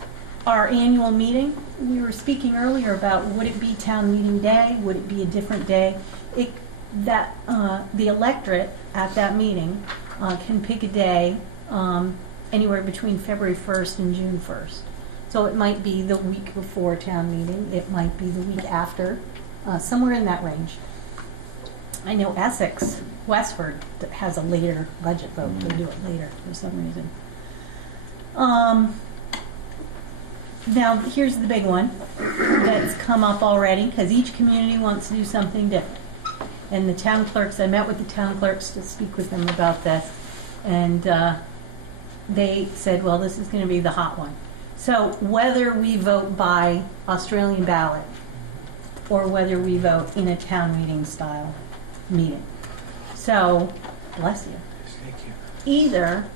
our annual meeting. We were speaking earlier about, would it be town meeting day? Would it be a different day? The electorate at that meeting can pick a day anywhere between February 1st and June 1st. So it might be the week before town meeting. It might be the week after, somewhere in that range. I know Essex, Westford, has a later budget vote. They do it later for some reason. Now, here's the big one that's come up already, because each community wants to do something different. And the town clerks, I met with the town clerks to speak with them about this, and they said, well, this is going to be the hot one. So whether we vote by Australian ballot or whether we vote in a town meeting style meeting. So, bless you. Thank you. Either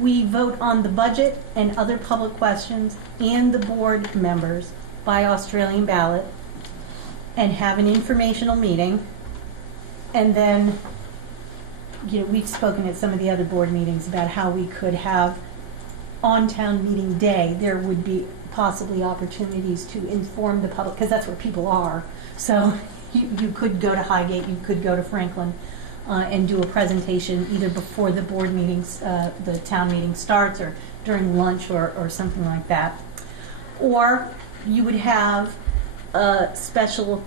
we vote on the budget and other public questions and the board members by Australian ballot and have an informational meeting, and then, we've spoken at some of the other board meetings about how we could have on town meeting day, there would be possibly opportunities to inform the public, because that's where people are. So you could go to Highgate, you could go to Franklin, and do a presentation either before the board meetings, the town meeting starts, or during lunch, or something like that. Or you would have a special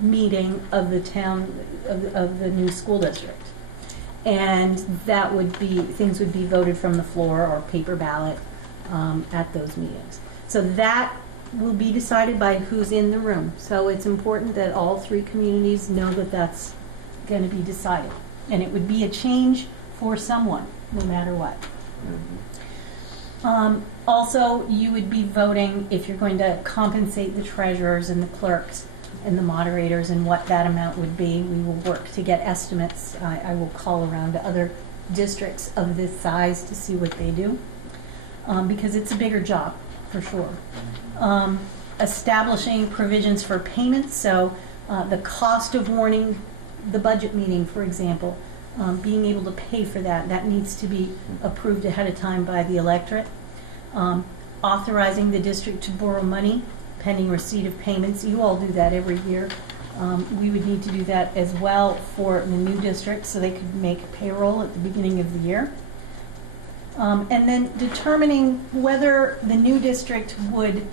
meeting of the town, of the new school district. And that would be, things would be voted from the floor or paper ballot at those meetings. So that will be decided by who's in the room. So it's important that all three communities know that that's going to be decided. And it would be a change for someone, no matter what. Also, you would be voting if you're going to compensate the treasurers and the clerks and the moderators and what that amount would be. We will work to get estimates. I will call around to other districts of this size to see what they do, because it's a bigger job, for sure. Establishing provisions for payments, so the cost of warning the budget meeting, for example, being able to pay for that, that needs to be approved ahead of time by the electorate. Authorizing the district to borrow money pending receipt of payments. You all do that every year. We would need to do that as well for the new district so they could make payroll at the beginning of the year. And then determining whether the new district would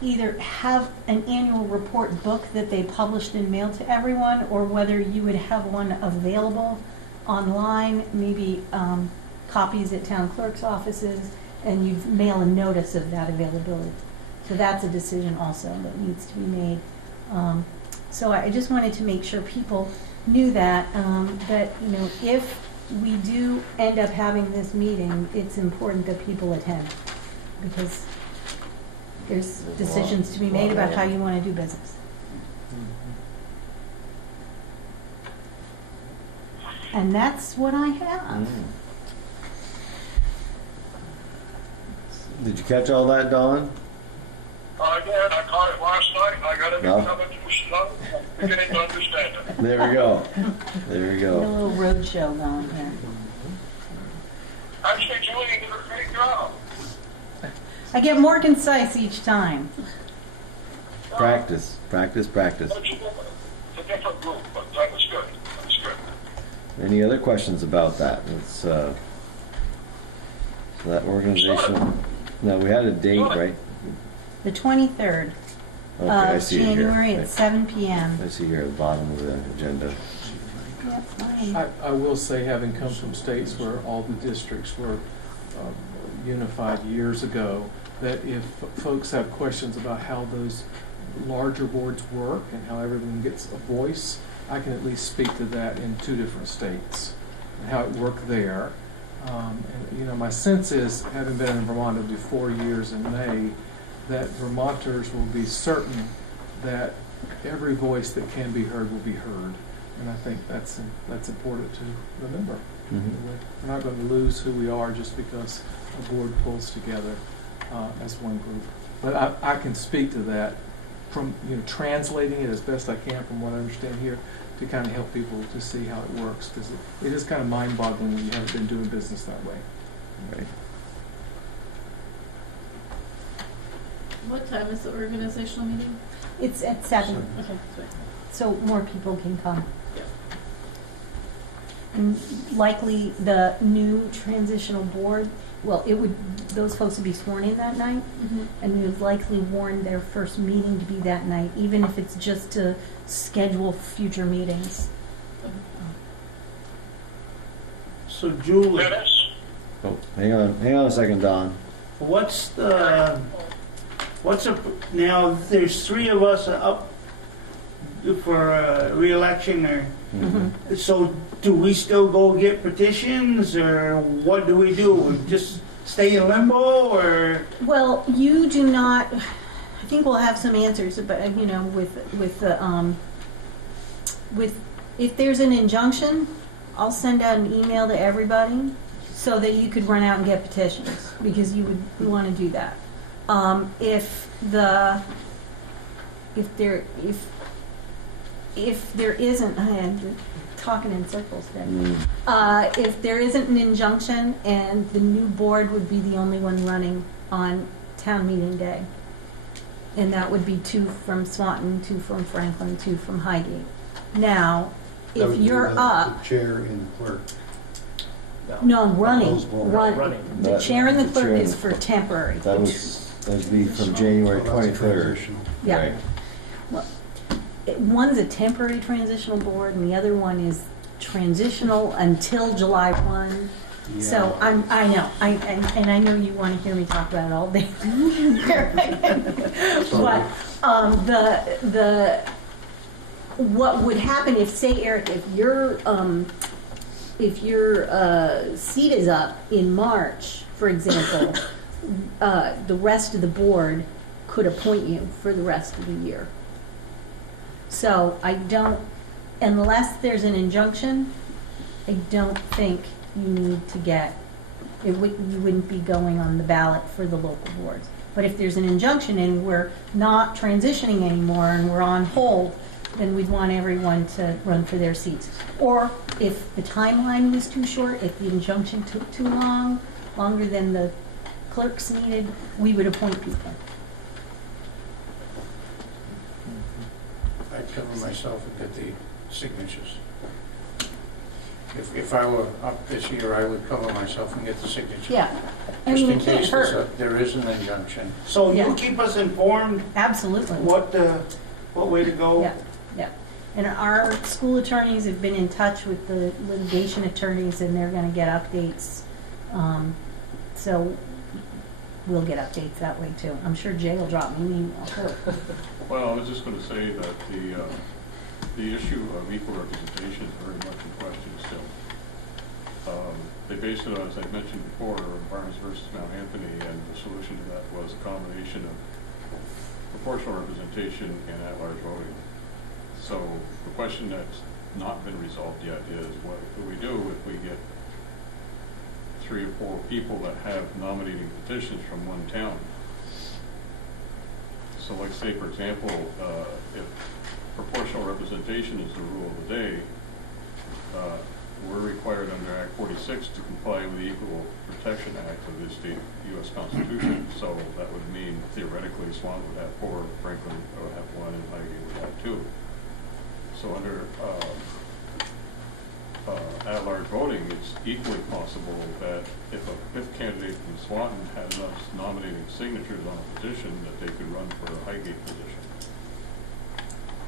either have an annual report book that they published and mailed to everyone, or whether you would have one available online, maybe copies at town clerk's offices, and you mail a notice of that availability. So that's a decision also that needs to be made. So I just wanted to make sure people knew that, if we do end up having this meeting, it's important that people attend, because there's decisions to be made about how you want to do business. And that's what I have. Did you catch all that, Don? I did. I caught it last night. I got it beginning to understand it. There we go. There we A go. little road show going here. Actually, Julie, you did a great job. I get more concise each time. Practice, practice, practice. It's a different group, but that was good. That was good. Any other questions about that? It's that organizational. No, we had a date, right? The 23rd Okay, I of see it here. January Okay. at 7 p.m. I see here at the bottom of the agenda. Yep, fine. I will say, having come from states where all the districts were unified years ago, that if folks have questions about how those larger boards work and how everyone gets a voice, I can at least speak to that in 2 different states and how it worked there. And you know, my sense is, having been in Vermont, it'll be 4 years in May, that Vermonters will be certain that every voice that can be heard will be heard. And I think that's important to remember. We're not going to lose who we are just because a board pulls together as one group. But I can speak to that from translating it as best I can from what I understand here to kind of help people to see how it works, because it is kind of mind-boggling when you haven't been doing business that way. Right. What time is the organizational meeting? It's at 7, Okay, sorry. so more people can come. And likely the new transitional board, well, those folks would be sworn in that night, and we would likely warn their first meeting to be that night, even if it's just to schedule future meetings. So Julie, Oh, hang on a second, Don. now there's 3 of us up for re-election, or so do we still go get petitions, or what do we do? Just stay in limbo, or? Well, you do not, I think we'll have some answers, but with if there's an injunction, I'll send out an email to everybody so that you could run out and get petitions, because you would want to do that. If there isn't, I'm talking in circles today. If there isn't an injunction, and the new board would be the only one running on town meeting day, and that would be 2 from Swanton, 2 from Franklin, 2 from Highgate. Now, That if would be you're the up, chair and the clerk. no, running. Running. The chair and the clerk is for temporary. That would be from January 23rd. Yeah. Right. Well, one's a temporary transitional board, and the other one is transitional until July 1. Yeah. So I know, and I know you want to hear me talk about it all day. But what would happen if, say, Eric, if your seat is up in March, for example, the rest of the board could appoint you for the rest of the year. So unless there's an injunction, I don't think you need to you wouldn't be going on the ballot for the local boards. But if there's an injunction and we're not transitioning anymore and we're on hold, then we'd want everyone to run for their seats. Or if the timeline was too short, if the injunction took too long, longer than the clerks needed, we would appoint people. I'd cover myself and get the signatures. If I were up this year, I would cover myself and get the signatures. Yeah. I Just mean, in it can't case hurt. there is an injunction. So you keep us informed Absolutely. what way to go? Yeah, yeah. And our school attorneys have been in touch with the litigation attorneys, and they're going to get updates. So we'll get updates that way too. I'm sure Jay will drop me an email. Well, I was just going to say that the issue of equal representation is very much in question still. They based it on, as I mentioned before, Barnes versus Mount Anthony, and the solution to that was a combination of proportional representation and at-large voting. So the question that's not been resolved yet is what do we do if we get 3 or 4 people that have nominating petitions from one town? So like say, for example, if proportional representation is the rule of the day, we're required under Act 46 to comply with the Equal Protection Act of the state U.S. Constitution. So that would mean theoretically Swan would have 4, Franklin would have 1, and Highgate would have 2. So under at-large voting, it's equally possible that if a 5th candidate from Swanton had enough nominating signatures on a petition, that they could run for a Highgate position.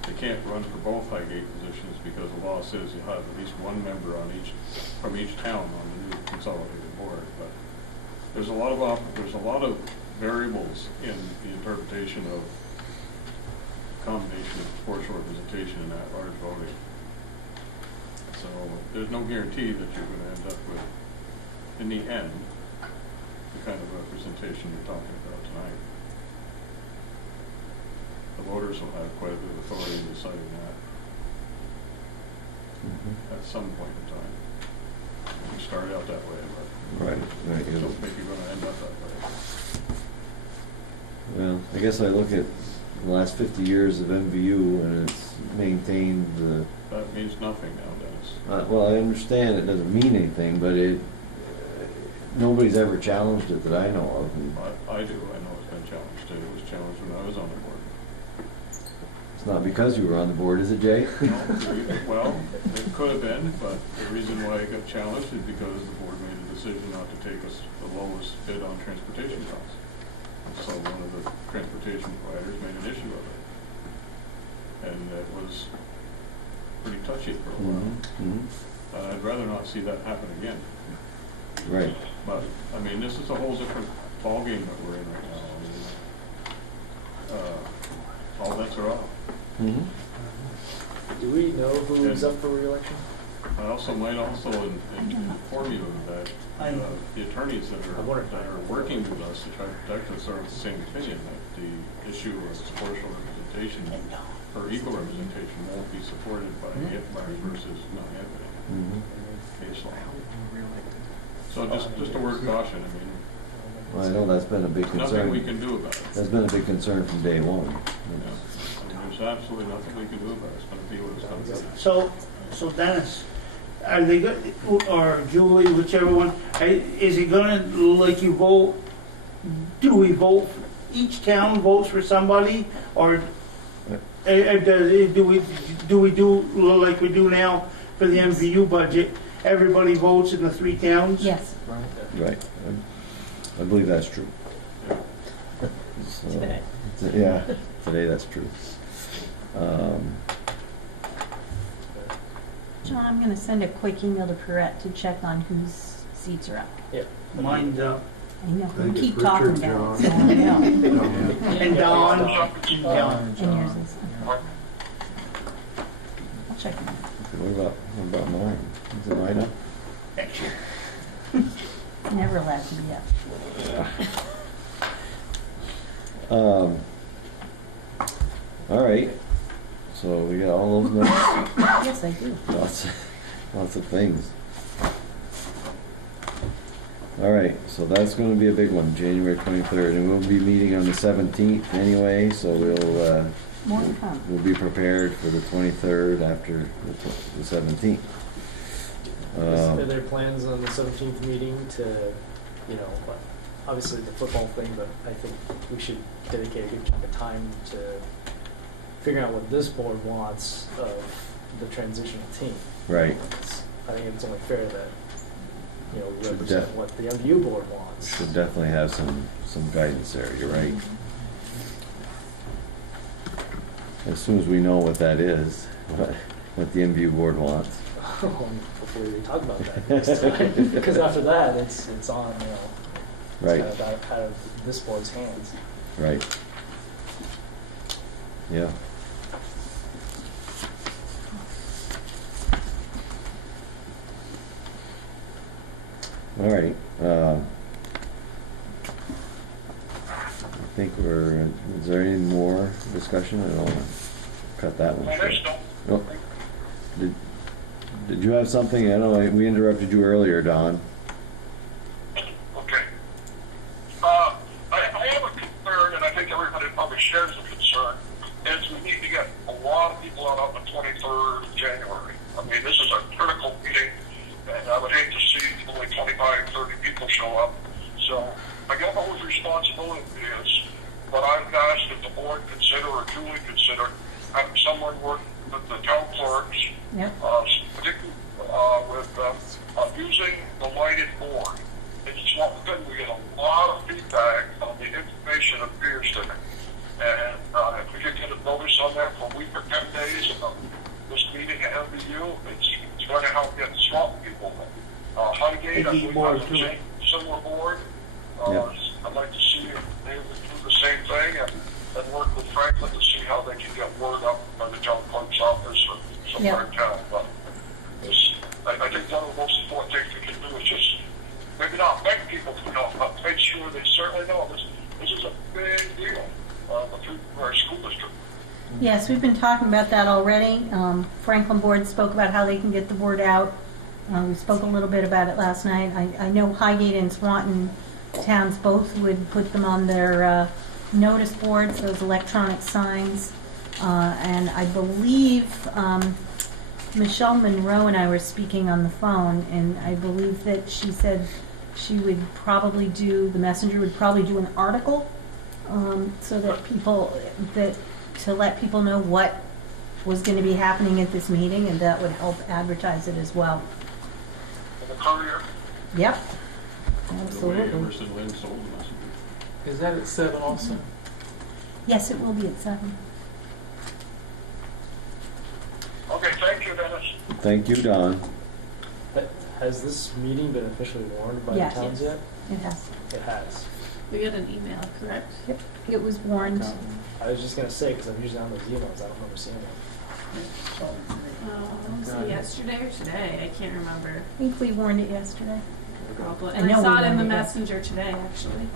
They can't run for both Highgate positions because the law says you have at least 1 member from each town on the new consolidated board. But there's a lot of variables in the interpretation of combination of proportional representation and at-large voting. So there's no guarantee that you're going to end up with, in the end, the kind of representation you're talking about tonight. The voters will have quite a bit of authority in deciding that at some point in time. We started out that way, but Right. I don't think you're going to end up that way. Well, I guess I look at the last 50 years of MVU, and it's maintained the... That means nothing nowadays. Well, I understand it doesn't mean anything, but nobody's ever challenged it that I know of. And I do. I know it's been challenged too. It was challenged when I was on the board. it's not because you were on the board, is it, Jay? No, well, it could have been, but the reason why it got challenged is because the board made a decision not to take us the lowest bid on transportation costs. So one of the transportation providers made an issue of it. And it was pretty touchy for a while. I'd rather not see that happen again. Right. But, I mean, this is a whole different ballgame that we're in right now. I mean, all bets are off. Do we know who's up for re-election? I also might inform you that the attorneys that are working with us to try to protect us are of the same opinion that the issue of proportional representation or equal representation won't be supported by Anthony versus non-Anthony case law. So just a word of caution. I mean, Well, I know that's been a big concern. nothing we can do about it. That's been a big concern from day one. I mean, there's absolutely nothing we can do about it. It's going to be what it's going to be. So Dennis, are they go, or Julie, whichever one, is it gonna, like you vote, do we vote, each town votes for somebody, or do we do like we do now for the MVU budget, everybody votes in the 3 towns? Yes. Right. I believe that's true. So, Today. Yeah, today that's true. John, I'm gonna send a quick email to Perrette to check on whose seats are up. Yep. Mine's up. I know, I we think keep it's talking Richard, about it, John. so I know. And Dawn. And yours is, I'll check them. What about mine? Is it mine up? It's never allowed to be up. All right. So we got all those notes. Yes, I do. Lots of things. All right, so that's going to be a big one, January 23rd, and we'll be meeting on the 17th anyway. So More to come. we'll be prepared for the 23rd after the 17th. Are there plans on the 17th meeting to, obviously the football thing, but I think we should dedicate a good chunk of time to figuring out what this board wants of the transitional team. Right. I think it's only fair that, we Should represent what the MVU board wants. Should definitely have some guidance there. You're right. As soon as we know what that is, what the MVU board wants. Before we talk about that next time, because after that, it's on, Right. It's kind of out of this board's hands. Right. Yeah. All right. I think is there any more discussion at all? cut that one I short. just don't. Oh. Did you have something? I know we interrupted you earlier, Don. Okay. I have a concern, and I think everybody probably shares the concern, is we need to get a lot of people out on the 23rd of January. I mean, this is a critical meeting, and I would hate to see only 25, 30 people show up. So I don't know whose responsibility it is, but I've asked if the board consider or duly consider having someone work with the town clerks, particularly with using the lighted board. It's one thing, we get a lot of feedback on the information that appears to me. And if we could get a notice on that for a week or 10 days of this meeting at MVU, it's going to help get swamp people. Highgate, I believe, has the same similar board. I'd like to see if they would do the same thing and work with Franklin to see how they can get word up by the town clerk's office or somewhere in town. But I think one of the most important things we can do is just maybe not beg people to know, but make sure they certainly know this is a big deal for our school district. Yes, we've been talking about that already. Franklin Board spoke about how they can get the word out. We spoke a little bit about it last night. I know Highgate and Swanton towns both would put them on their notice boards, those electronic signs. And I believe Michelle Monroe and I were speaking on the phone, and I believe that she said she would probably the messenger would probably do an article so that to let people know what was going to be happening at this meeting, and that would help advertise it as well. And the courier? Yep. The way Absolutely. Emerson Lynn sold the messenger. Is that at 7 also? Yes, it will be at 7. Okay, thank you, Dennis. Thank you, Don. Has this meeting been officially warned by Yes. the towns yet? It has. It has. We got an email, correct? Yep. It was warned. I was just going to say, because I'm usually on those emails, I don't remember seeing them. Was it yesterday or today? I can't remember. I think we warned it yesterday. Probably. I And know I saw we it in the warned it. messenger today, actually.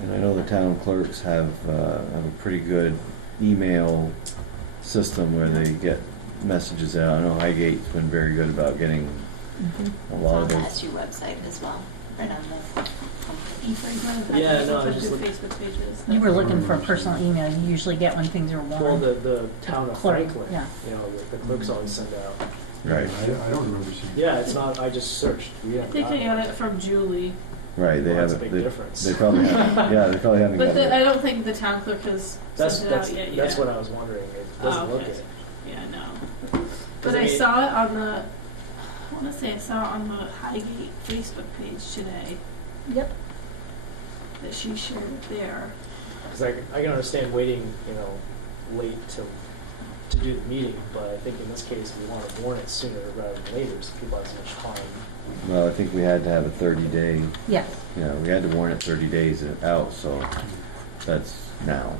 And I know the town clerks have a pretty good email system where they get messages out. I know Highgate's been very good about getting a lot of It's on the those. SU website as well, right on the. Yeah, no, I just Facebook pages. You were looking for a personal email. You usually get when things are warned. Well, the town of Clerk, Franklin, yeah. you know, the clerks always send out. Right. I don't remember seeing. Yeah, it's not, I just searched. We I haven't think I gotten got it from Julie. Right, they Well, have that's a it. big difference. They probably have. Yeah, they probably haven't But got I it. don't think the town clerk has sent it out yet. That's what I was wondering. It doesn't look okay. it. Yeah, no. But I I mean- saw it on the, I want to say I saw it on the Highgate Facebook page today. Yep. That she shared it there. Because I can understand waiting, you know, late to do the meeting, but I think in this case we want to warn it sooner rather than later, so people have so much time. Well, I think we had to have a 30-day. Yeah. You know, we had to warn it 30 days out, so that's now.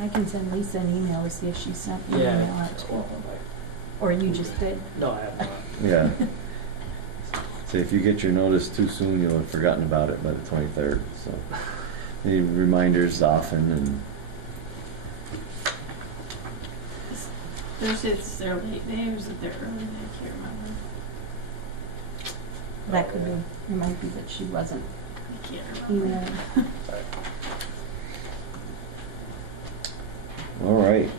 I can send Lisa an email to see if she sent an Yeah. email out to Well, people. Or you just did. No, I have not. Yeah. So if you get your notice too soon, you'll have forgotten about it by the 23rd. So need reminders often, and Thursday, is their late day or is it their early day? I can't remember. That could be. It might be that she wasn't I can't remember. emailing. all right.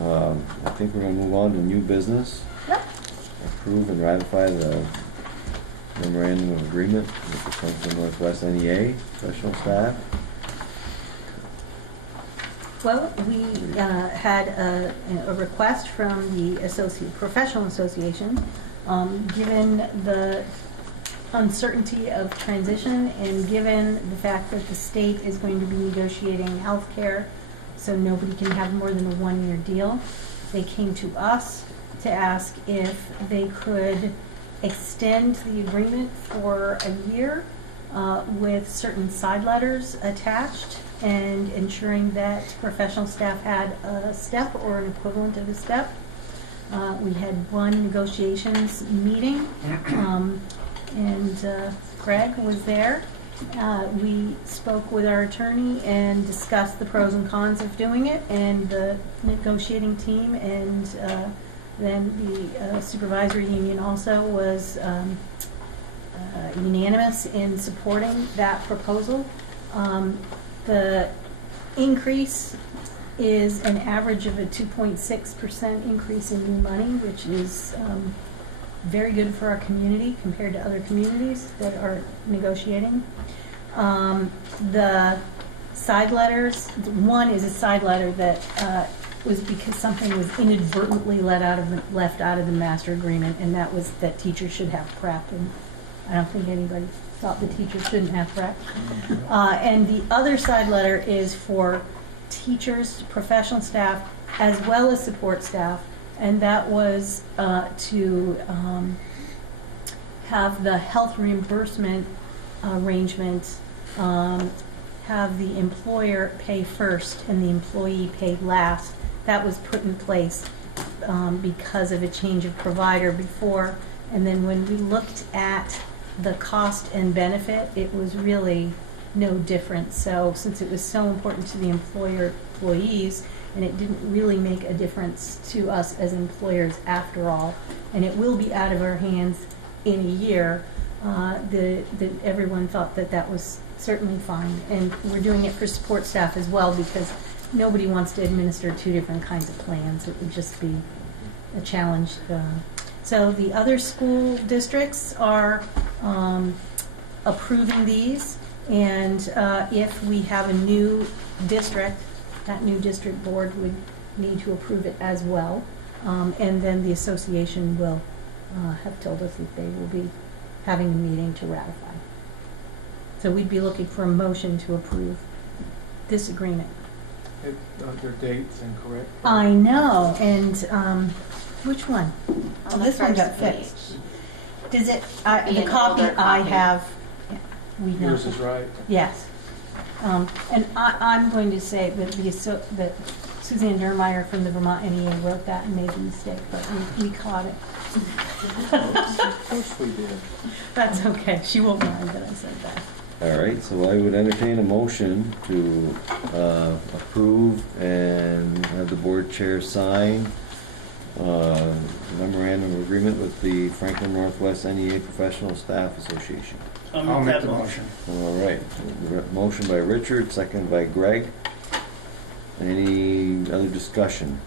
I think we're going to move on to new business. Yep. Approve and ratify the memorandum of agreement with the Central Northwest NEA professional staff. Well, we had a request from the Professional Association, given the uncertainty of transition and given the fact that the state is going to be negotiating health care, so nobody can have more than a one-year deal. They came to us to ask if they could extend the agreement for a year with certain side letters attached and ensuring that professional staff had a step or an equivalent of a step. We had one negotiations meeting, and Greg was there, We spoke with our attorney and discussed the pros and cons of doing it, and the negotiating team, and then the supervisory union also was unanimous in supporting that proposal. The increase is an average of a 2.6% increase in new money, which is very good for our community compared to other communities that are negotiating. The side letters, one is a side letter that was because something was inadvertently left out of the master agreement, and that was that teachers should have prep, and I don't think anybody thought the teachers shouldn't have prep. And the other side letter is for teachers, professional staff, as well as support staff, and that was to have the health reimbursement arrangement have the employer pay first and the employee pay last. That was put in place because of a change of provider before, and then when we looked at the cost and benefit, it was really no different. So since it was so important to the employees, and it didn't really make a difference to us as employers after all, and it will be out of our hands in a year, everyone thought that that was certainly fine. And we're doing it for support staff as well, because nobody wants to administer two different kinds of plans. It would just be a challenge. So the other school districts are approving these, and if we have a new district, that new district board would need to approve it as well. And then the association will have told us that they will be having a meeting to ratify. So we'd be looking for a motion to approve this agreement. Their date's incorrect. I know, and which one? Oh, On the this one got first fixed. Does it, Be the an copy older I copy. have, we know. Yours is right. Yes. And I'm going to say that that Suzanne Dermeyer from the Vermont NEA wrote that and made the mistake, but we caught it. Of course we did. That's okay. She won't mind that I said that. All right, so I would entertain a motion to approve and have the board chair sign memorandum of agreement with the Franklin Northwest NEA Professional Staff Association. I'll make the motion. All right, motion by Richard, second by Greg. Any other discussion?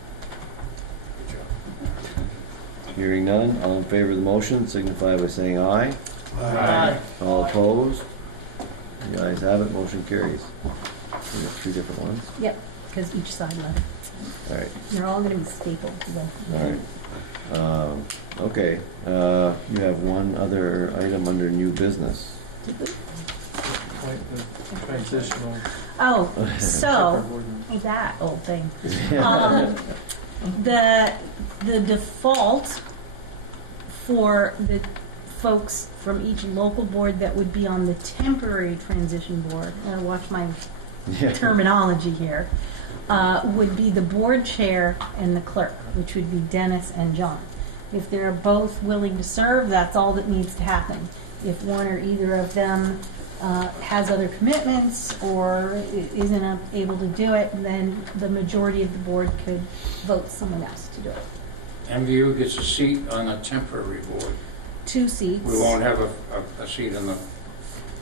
Hearing none, all in favor of the motion signify by saying aye. Aye. All opposed? The ayes have it, motion carries. We got two different ones. Yep, because each side letter. All right. They're all going to be stapled together. All right. Okay, you have one other item under new business. Like the transitional. Oh, so, separate ordinance. that old thing. The default for the folks from each local board that would be on the temporary transition board, watch my terminology here, would be the board chair and the clerk, which would be Dennis and John. If they're both willing to serve, that's all that needs to happen. If one or either of them has other commitments or isn't able to do it, then the majority of the board could vote someone else to do it. MVU gets a seat on the temporary board. 2 seats. We won't have a seat on the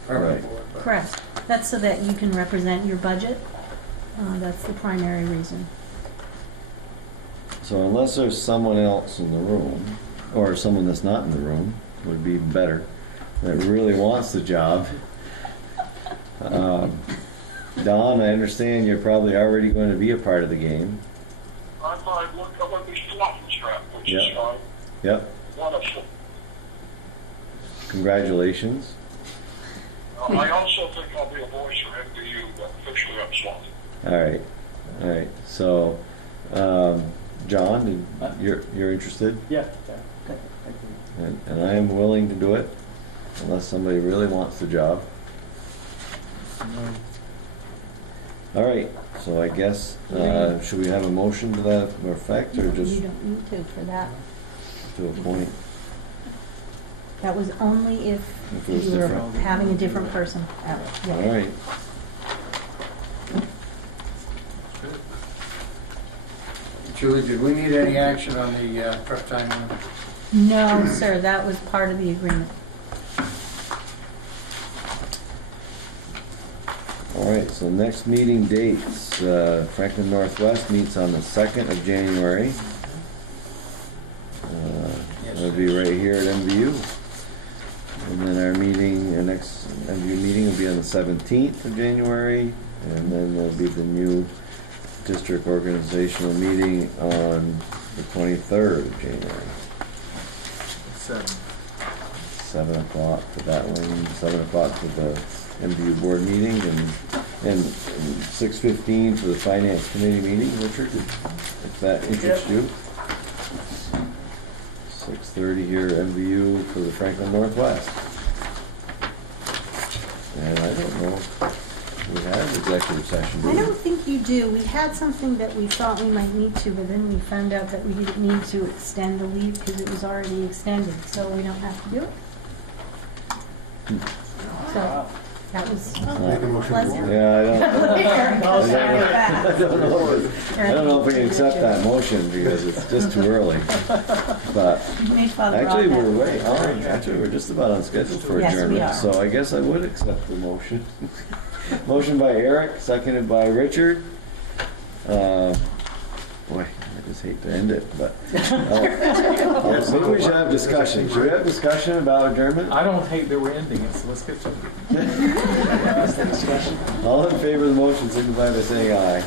permanent board. but- Correct. That's so that you can represent your budget. That's the primary reason. So unless there's someone else in the room, or someone that's not in the room, would be better, that really wants the job. Don, I understand you're probably already going to be a part of the game. I'm going to be fluffing strap, which is Yep. fine. Yep. Wonderful. Congratulations. I also think I'll be a voice for MVU, but officially I'm swamped. All right. All right. So, John, you're interested? Yeah. Okay. Thank you. And I am willing to do it, unless somebody really wants the job. All right, so I guess, should we have a motion to that effect, or just You don't need to for that. to appoint? That was only if If it was you were different. having a different person. Yeah. All right. Julie, did we need any action on the truck time limit? No, sir, that was part of the agreement. All right, so next meeting dates, Franklin Northwest meets on the 2nd of January. That'll be right here at MVU. And then our meeting, our next MVU meeting will be on the 17th of January. And then there'll be the new district organizational meeting on the 23rd of January. 7 o'clock for that one, 7 o'clock for the MVU board meeting, and 6:15 for the finance committee meeting, Richard, if that interests you. 6:30 here at MVU for the Franklin Northwest. And I don't know if we have executive session, do I we? don't think you do. We had something that we thought we might need to, but then we found out that we didn't need to extend the leave because it was already extended, so we don't have to do it. So that was pleasant. Yeah, I I'll second that. don't know if we can accept that motion because it's just too early. But Made Father actually, Rob we're happy. way on. Actually, we're just about on schedule for Yes, we adjournment. are. So I guess I would accept the motion. Motion by Eric, seconded by Richard. Boy, I just hate to end it, but yes, maybe we should have discussion. Should we have discussion about adjournment? I don't hate that we're ending it, so let's get to it. All in favor of the motion, signify by saying aye.